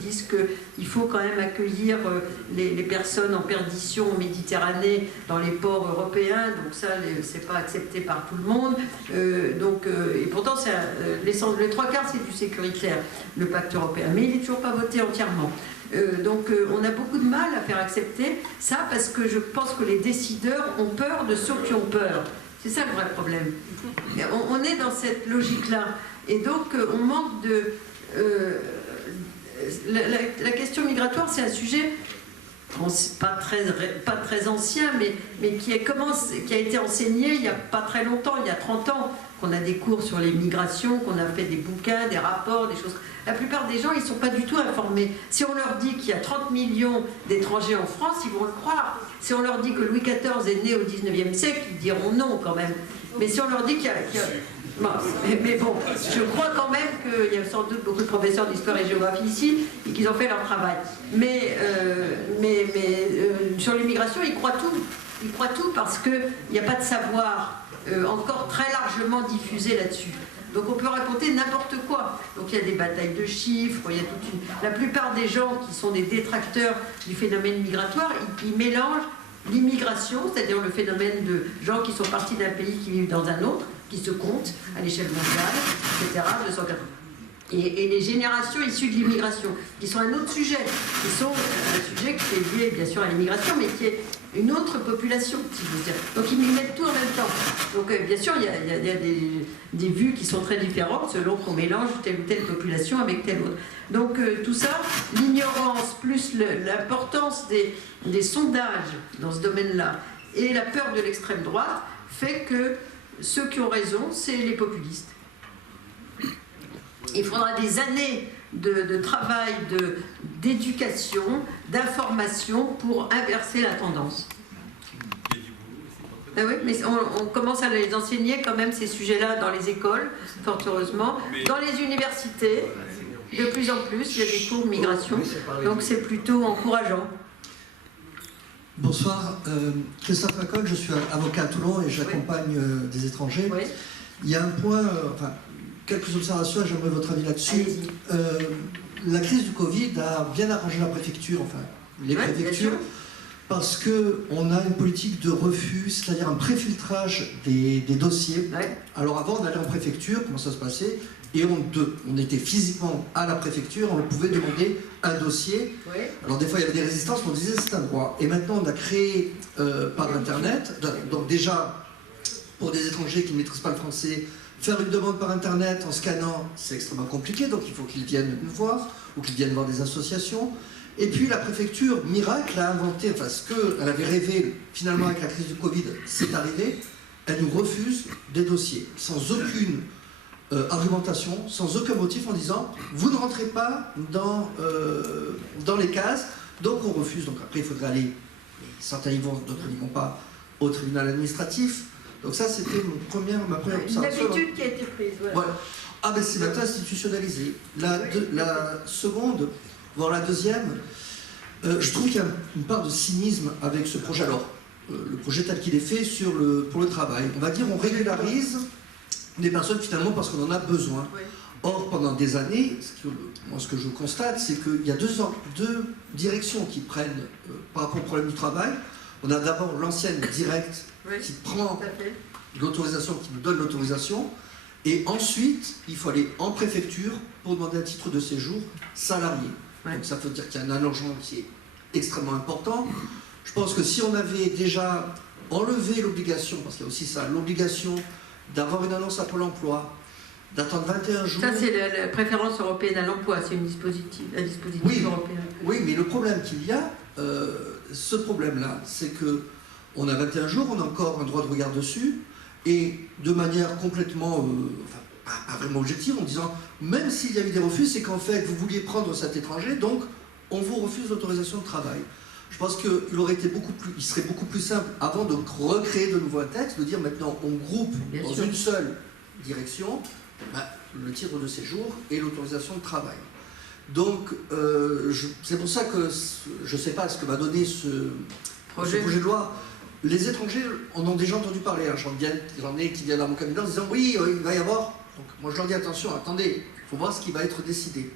Disent qu'il faut quand même accueillir les personnes en perdition en Méditerranée dans les ports européens, donc ça c'est pas accepté par tout le monde, et pourtant les trois quarts c'est du sécuritaire, le pacte européen, mais il n'est toujours pas voté entièrement. On a beaucoup de mal à faire accepter ça parce que je pense que les décideurs ont peur de ceux qui ont peur. C'est ça le vrai problème. On est dans cette logique-là, et donc on manque de... La question migratoire, c'est un sujet pas très ancien, mais qui a été enseigné il n'y a pas très longtemps, il y a 30 ans, qu'on a des cours sur les migrations, qu'on a fait des bouquins, des rapports, des choses. La plupart des gens, ils ne sont pas du tout informés. Si on leur dit qu'il y a 30 millions d'étrangers en France, ils vont le croire. Si on leur dit que Louis XIV est né au 19e siècle, ils diront non quand même. Mais si on leur dit qu'il y a... Bon, mais bon, je crois quand même qu'il y a sans doute beaucoup de professeurs d'histoire et de géographie ici et qu'ils ont fait leur travail. Mais sur l'immigration, ils croient tout. Ils croient tout parce qu'il n'y a pas de savoir encore très largement diffusé là-dessus. Donc on peut raconter n'importe quoi. Donc il y a des batailles de chiffres, il y a La plupart des gens qui sont des détracteurs du phénomène migratoire, ils mélangent l'immigration, c'est-à-dire le phénomène de gens qui sont partis d'un pays qui vivent dans un autre, qui se comptent à l'échelle mondiale, etc. 280. Et les générations issues de l'immigration, qui sont un autre sujet, qui sont un sujet qui est lié bien sûr à l'immigration, mais qui est une autre population, si je veux dire. Donc ils mettent tout en même temps. Donc bien sûr, il y a des vues qui sont très différentes selon qu'on mélange telle ou telle population avec telle autre. Donc tout ça, l'ignorance plus l'importance des sondages dans ce domaine-là et la peur de l'extrême droite fait que ceux qui ont raison, c'est les populistes. Il faudra des années de travail, d'éducation, d'information pour inverser la tendance. Ah oui, mais on commence à les enseigner quand même ces sujets-là dans les écoles, fort heureusement. Dans les universités, de plus en plus, il y a des cours de migration, donc c'est plutôt encourageant. Bonsoir, Christophe Macol, je suis avocat à Toulon et j'accompagne des étrangers. Oui. Il y a un point, quelques observations, j'aimerais votre avis là-dessus. La crise du Covid a bien arrangé la préfecture, les préfectures, parce qu'on a une politique de refus, c'est-à-dire un préfiltrage des dossiers. Ouais. Alors avant, on allait en préfecture, comment ça se passait, et on était physiquement à la préfecture, on pouvait demander un dossier. Ouais. Alors des fois, il y avait des résistances, mais on disait c'est un droit. Et maintenant, on a créé par Internet, donc déjà, pour des étrangers qui ne maîtrisent pas le français, faire une demande par Internet en scannant, c'est extrêmement compliqué, donc il faut qu'ils viennent nous voir, ou qu'ils viennent voir des associations. Et puis la préfecture, miracle, a inventé, ce qu'elle avait rêvé finalement avec la crise du Covid, c'est arrivé, elle nous refuse des dossiers, sans aucune argumentation, sans aucun motif, en disant vous ne rentrez pas dans les cases, donc on refuse. Donc après il faudrait aller, certains y vont, d'autres n'y vont pas, au tribunal administratif. Donc ça c'était ma première observation. Une habitude qui a été prise. Voilà. Ah ben c'est maintenant institutionnalisé. La seconde, voire la deuxième, je trouve qu'il y a une part de cynisme avec ce projet. Alors, le projet tel qu'il est fait pour le travail, on va dire on régularise des personnes finalement parce qu'on en a besoin. Oui. Or, pendant des années, ce que je constate, c'est qu'il y a deux directions qui prennent par rapport au problème du travail. On a d'abord l'ancienne directe qui prend l'autorisation, qui nous donne l'autorisation, et ensuite, il faut aller en préfecture pour demander un titre de séjour salarié. Ouais. Donc ça veut dire qu'il y a un allongement qui est extrêmement important. Je pense que si on avait déjà enlevé l'obligation, parce qu'il y a aussi ça, l'obligation d'avoir une annonce à Pôle emploi, d'attendre 21 jours... Ça, c'est la préférence européenne à l'emploi, c'est un dispositif européen. Oui, mais le problème qu'il y a, ce problème-là, c'est qu'on a 21 jours, on a encore un droit de regard dessus, et de manière complètement, pas vraiment objective, en disant, même s'il y a eu des refus, c'est qu'en fait, vous vouliez prendre cet étranger, donc on vous refuse l'autorisation de travail. Je pense qu'il serait beaucoup plus simple, avant de recréer de nouveau un texte, de dire maintenant, on groupe dans une seule direction le titre de séjour et l'autorisation de travail. Donc, c'est pour ça que je ne sais pas ce que va donner ce projet de loi. Les étrangers en ont déjà entendu parler. J'en ai qui viennent dans mon cabinet en disant oui, il va y avoir. Donc, moi, je leur dis attention, attendez, il faut voir ce qui va être décidé.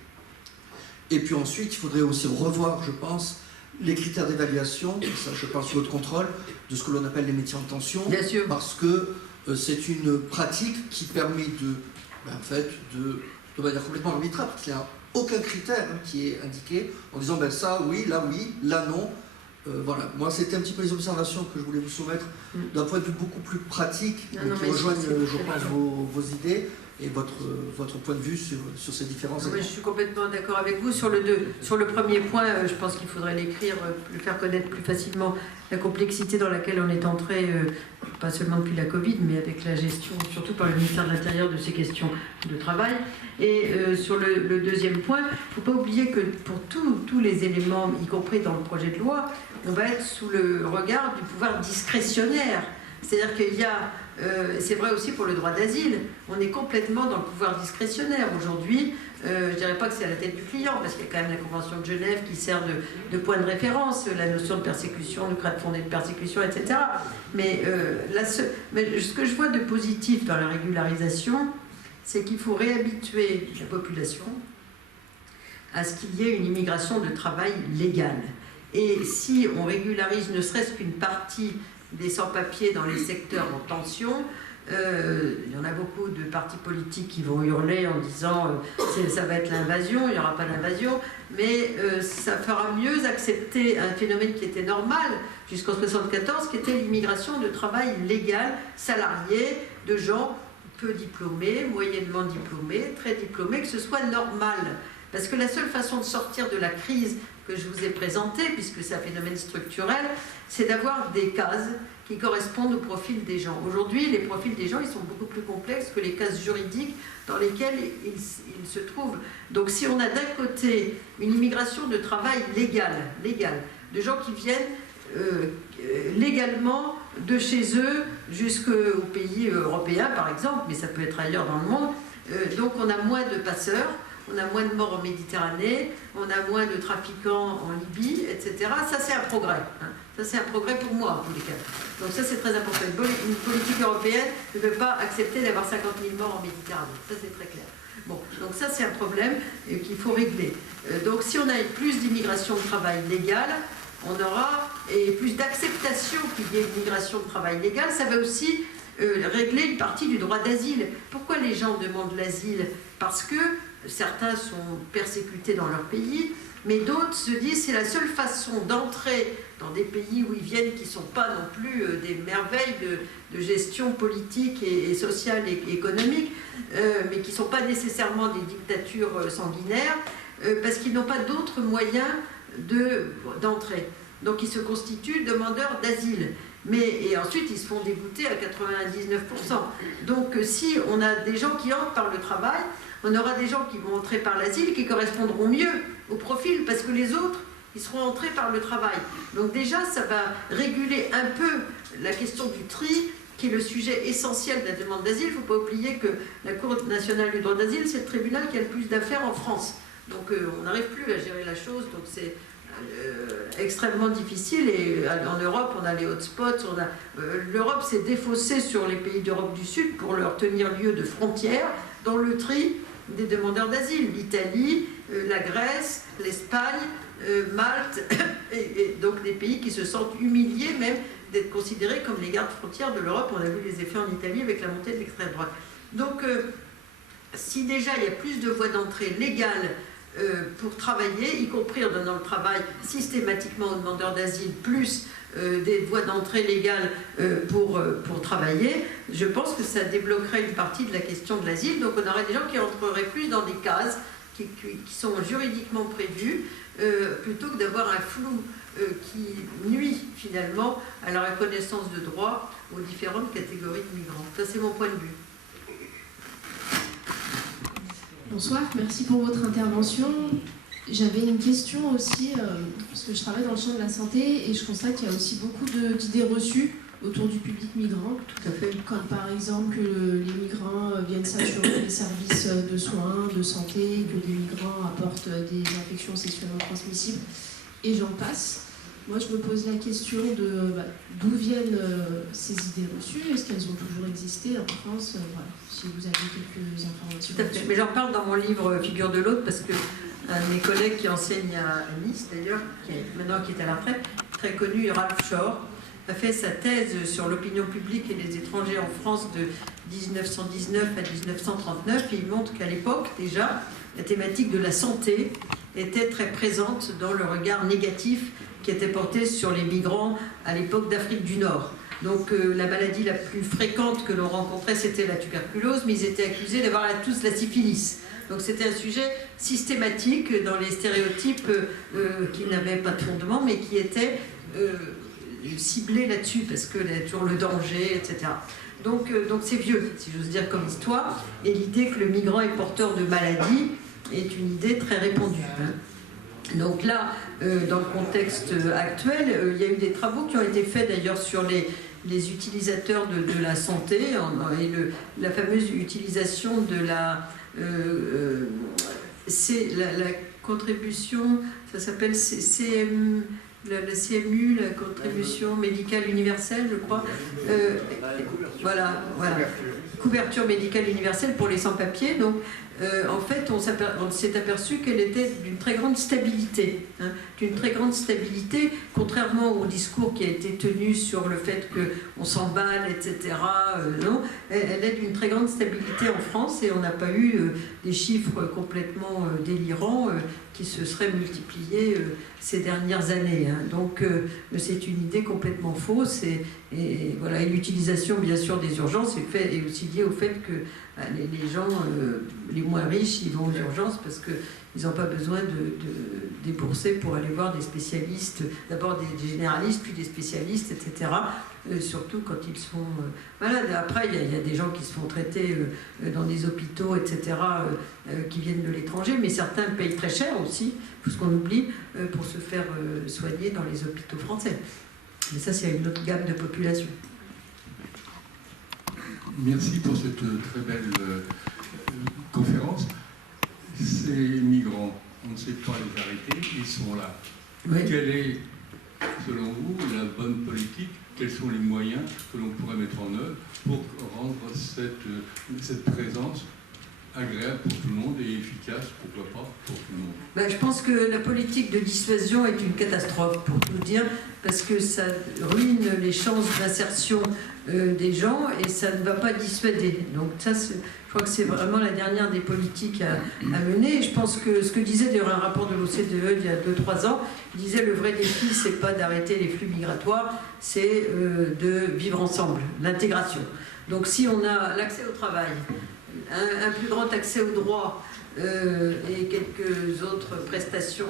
Et puis ensuite, il faudrait aussi revoir, je pense, les critères d'évaluation, ça je parle sous votre contrôle, de ce que l'on appelle les métiers en tension. Bien sûr. Parce que c'est une pratique qui permet de manière complètement arbitraire, parce qu'il n'y a aucun critère qui est indiqué en disant ça oui, là non. Voilà, moi c'était un petit peu les observations que je voulais vous soumettre d'un point de vue beaucoup plus pratique, qui rejoignent, je pense, vos idées et votre point de vue sur ces différents éléments. Je suis complètement d'accord avec vous. Sur le premier point, je pense qu'il faudrait l'écrire, le faire connaître plus facilement, la complexité dans laquelle on est entré, pas seulement depuis la Covid, mais avec la gestion, surtout par le ministère de l'Intérieur, de ces questions de travail. Et sur le deuxième point, il ne faut pas oublier que pour tous les éléments, y compris dans le projet de loi, on va être sous le regard du pouvoir discrétionnaire. C'est-à-dire qu'il y a, c'est vrai aussi pour le droit d'asile, on est complètement dans le pouvoir discrétionnaire. Aujourd'hui, je ne dirais pas que c'est à la tête du client, parce qu'il y a quand même la Convention de Genève qui sert de point de référence, la notion de persécution, de crête fondée de persécution, etc. Mais ce que je vois de positif dans la régularisation, c'est qu'il faut réhabituer la population à ce qu'il y ait une immigration de travail légale. Et si on régularise ne serait-ce qu'une partie des sans-papiers dans les secteurs en tension, il y en a beaucoup de partis politiques qui vont hurler en disant ça va être l'invasion, il n'y aura pas d'invasion, mais ça fera mieux accepter un phénomène qui était normal jusqu'en 1974, qui était l'immigration de travail légal, salarié, de gens peu diplômés, moyennement diplômés, très diplômés, que ce soit normal. Parce que la seule façon de sortir de la crise que je vous ai présentée, puisque c'est un phénomène structurel, c'est d'avoir des cases qui correspondent au profil des gens. Aujourd'hui, les profils des gens, ils sont beaucoup plus complexes que les cases juridiques dans lesquelles ils se trouvent. Donc si on a d'un côté une immigration de travail légale, de gens qui viennent légalement de chez eux jusqu'aux pays européens, par exemple, mais ça peut être ailleurs dans le monde, donc on a moins de passeurs, on a moins de morts en Méditerranée, on a moins de trafiquants en Libye, etc. Ça, c'est un progrès. Hein. Ça, c'est un progrès pour moi, en tous les cas. Donc ça, c'est très important. Une politique européenne ne peut pas accepter d'avoir 50 000 morts en Méditerranée. Ça, c'est très clair. Bon, donc ça, c'est un problème qu'il faut régler. Donc si on a plus d'immigration de travail légale, on aura et plus d'acceptation qu'il y ait une migration de travail légale. Ça va aussi régler une partie du droit d'asile. Pourquoi les gens demandent l'asile? Parce que certains sont persécutés dans leur pays, mais d'autres se disent c'est la seule façon d'entrer dans des pays où ils viennent qui ne sont pas non plus des merveilles de gestion politique et sociale et économique, mais qui ne sont pas nécessairement des dictatures sanguinaires, parce qu'ils n'ont pas d'autres moyens d'entrer. Donc ils se constituent demandeurs d'asile. Et ensuite, ils se font dégoûter à 99%. Donc si on a des gens qui entrent par le travail, on aura des gens qui vont entrer par l'asile qui correspondront mieux au profil, parce que les autres, ils seront entrés par le travail. Donc déjà, ça va réguler un peu la question du tri, qui est le sujet essentiel de la demande d'asile. Il ne faut pas oublier que la Cour nationale du droit d'asile, c'est le tribunal qui a le plus d'affaires en France. Donc on n'arrive plus à gérer la chose, donc c'est extrêmement difficile. Et en Europe, on a les hotspots. L'Europe s'est défaussée sur les pays d'Europe du Sud pour leur tenir lieu de frontière dans le tri des demandeurs d'asile. L'Italie, la Grèce, l'Espagne, Malte, et donc des pays qui se sentent humiliés même d'être considérés comme les gardes frontières de l'Europe. On a vu les effets en Italie avec la montée de l'extrême droite. Donc si déjà il y a plus de voies d'entrée légales pour travailler, y compris en donnant le travail systématiquement aux demandeurs d'asile, plus des voies d'entrée légales pour travailler, je pense que ça débloquerait une partie de la question de l'asile. Donc on aurait des gens qui entreraient plus dans des cases qui sont juridiquement prévues, plutôt que d'avoir un flou qui nuit finalement à la reconnaissance de droits aux différentes catégories de migrants. Ça, c'est mon point de vue. Bonsoir, merci pour votre intervention. J'avais une question aussi, parce que je travaille dans le champ de la santé et je constate qu'il y a aussi beaucoup d'idées reçues autour du public migrant. Tout à fait. Comme par exemple que les migrants viennent saturer les services de soins, de santé, que les migrants apportent des infections sexuellement transmissibles, et j'en passe. Moi, je me pose la question de d'où viennent ces idées reçues. Est-ce qu'elles ont toujours existé en France? Voilà, si vous avez quelques informations. Tout à fait. Mais j'en parle dans mon livre Figure de l'autre, parce que un de mes collègues qui enseigne à Nice, d'ailleurs, qui est à la retraite, très connu, Ralph Shore, a fait sa thèse sur l'opinion publique et les étrangers en France de 1919 à 1939. Et il montre qu'à l'époque, déjà, la thématique de la santé était très présente dans le regard négatif qui était porté sur les migrants à l'époque d'Afrique du Nord. Donc la maladie la plus fréquente que l'on rencontrait, c'était la tuberculose, mais ils étaient accusés d'avoir tous la syphilis. Donc c'était un sujet systématique dans les stéréotypes qui n'avaient pas de fondement, mais qui étaient ciblés là-dessus, parce que il y a toujours le danger, etc. Donc c'est vieux, si j'ose dire, comme histoire, et l'idée que le migrant est porteur de maladies est une idée très répandue. Donc là, dans le contexte actuel, il y a eu des travaux qui ont été faits d'ailleurs sur les utilisateurs de la santé et la fameuse utilisation de la contribution, ça s'appelle la CMU, la contribution médicale universelle, je crois. Voilà. Couverture médicale universelle pour les sans-papiers. Donc, en fait, on s'est aperçu qu'elle était d'une très grande stabilité. Hein, d'une très grande stabilité, contrairement au discours qui a été tenu sur le fait qu'on s'emballe, etc. Non, elle est d'une très grande stabilité en France et on n'a pas eu des chiffres complètement délirants qui se seraient multipliés ces dernières années. Hein. Donc, c'est une idée complètement fausse et voilà, et l'utilisation, bien sûr, des urgences est aussi liée au fait que les gens les moins riches, ils vont aux urgences parce qu'ils n'ont pas besoin de débourser pour aller voir des spécialistes, d'abord des généralistes, puis des spécialistes, etc. Surtout quand ils sont malades. Après, il y a des gens qui se font traiter dans des hôpitaux, etc., qui viennent de l'étranger, mais certains payent très cher aussi, tout ce qu'on oublie, pour se faire soigner dans les hôpitaux français. Mais ça, c'est une autre gamme de population. Merci pour cette très belle conférence. Ces migrants, on ne sait pas les arrêter, ils sont là. Oui. Quelle est, selon vous, la bonne politique? Quels sont les moyens que l'on pourrait mettre en œuvre pour rendre cette présence agréable pour tout le monde et efficace, pourquoi pas, pour tout le monde? Ben, je pense que la politique de dissuasion est une catastrophe, pour tout dire, parce que ça ruine les chances d'insertion des gens et ça ne va pas dissuader. Donc ça, je crois que c'est vraiment la dernière des politiques à mener. Et je pense que ce que disait d'ailleurs un rapport de l'OCDE il y a 2-3 ans, il disait le vrai défi, c'est pas d'arrêter les flux migratoires, c'est de vivre ensemble, l'intégration. Donc si on a l'accès au travail, un plus grand accès aux droits et quelques autres prestations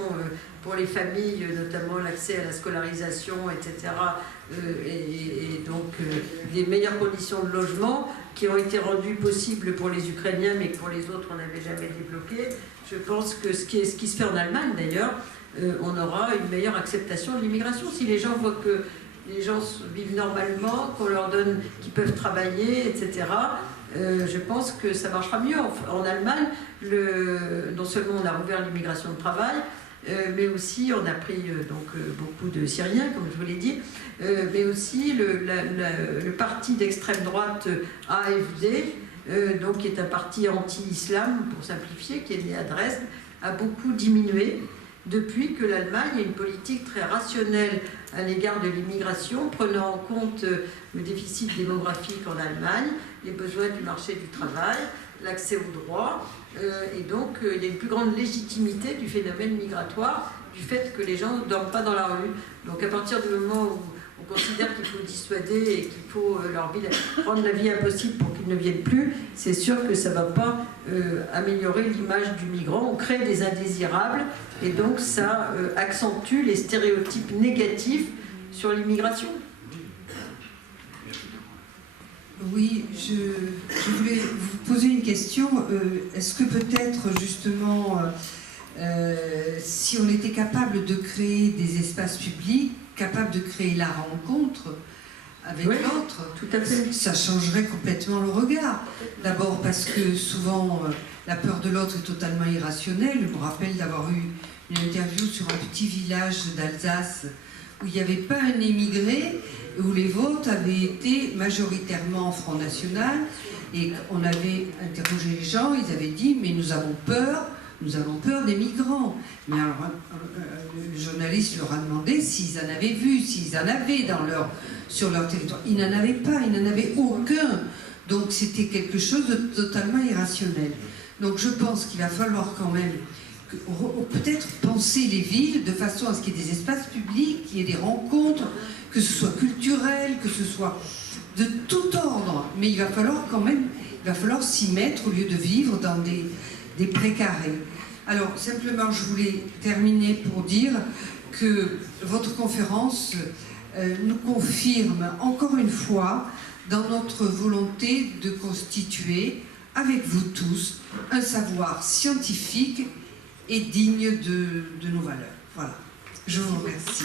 pour les familles, notamment l'accès à la scolarisation, etc. Et donc des meilleures conditions de logement qui ont été rendues possibles pour les Ukrainiens, mais que pour les autres, on n'avait jamais débloqué. Je pense que ce qui se fait en Allemagne, d'ailleurs, on aura une meilleure acceptation de l'immigration. Si les gens voient que les gens vivent normalement, qu'on leur donne qu'ils peuvent travailler, etc., je pense que ça marchera mieux. En Allemagne, non seulement on a rouvert l'immigration de travail, mais aussi on a pris beaucoup de Syriens, comme je vous l'ai dit, mais aussi le parti d'extrême droite AfD, donc qui est un parti anti-islam, pour simplifier, qui est né à Dresde, a beaucoup diminué depuis que l'Allemagne a une politique très rationnelle à l'égard de l'immigration, prenant en compte le déficit démographique en Allemagne, les besoins du marché du travail, l'accès aux droits, et donc il y a une plus grande légitimité du phénomène migratoire, du fait que les gens ne dorment pas dans la rue. Donc à partir du moment où on considère qu'il faut dissuader et qu'il faut rendre la vie impossible pour qu'ils ne viennent plus, c'est sûr que ça ne va pas améliorer l'image du migrant. On crée des indésirables et donc ça accentue les stéréotypes négatifs sur l'immigration. Oui, je voulais vous poser une question. Est-ce que peut-être justement, si on était capable de créer des espaces publics, capable de créer la rencontre avec l'autre, tout à fait, ça changerait complètement le regard. D'abord parce que souvent la peur de l'autre est totalement irrationnelle. Je me rappelle d'avoir eu une interview sur un petit village d'Alsace où il n'y avait pas un émigré, où les votes avaient été majoritairement Front National, et on avait interrogé les gens, ils avaient dit « mais nous avons peur des migrants ». Mais alors, le journaliste leur a demandé s'ils en avaient vu, s'ils en avaient sur leur territoire. Ils n'en avaient pas, ils n'en avaient aucun. Donc c'était quelque chose de totalement irrationnel. Donc je pense qu'il va falloir quand même peut-être penser les villes de façon à ce qu'il y ait des espaces publics, qu'il y ait des rencontres, que ce soit culturel, que ce soit de tout ordre. Mais il va falloir quand même, s'y mettre au lieu de vivre dans des précarés. Alors simplement, je voulais terminer pour dire que votre conférence nous confirme encore une fois dans notre volonté de constituer avec vous tous un savoir scientifique et digne de nos valeurs. Voilà. Je vous remercie.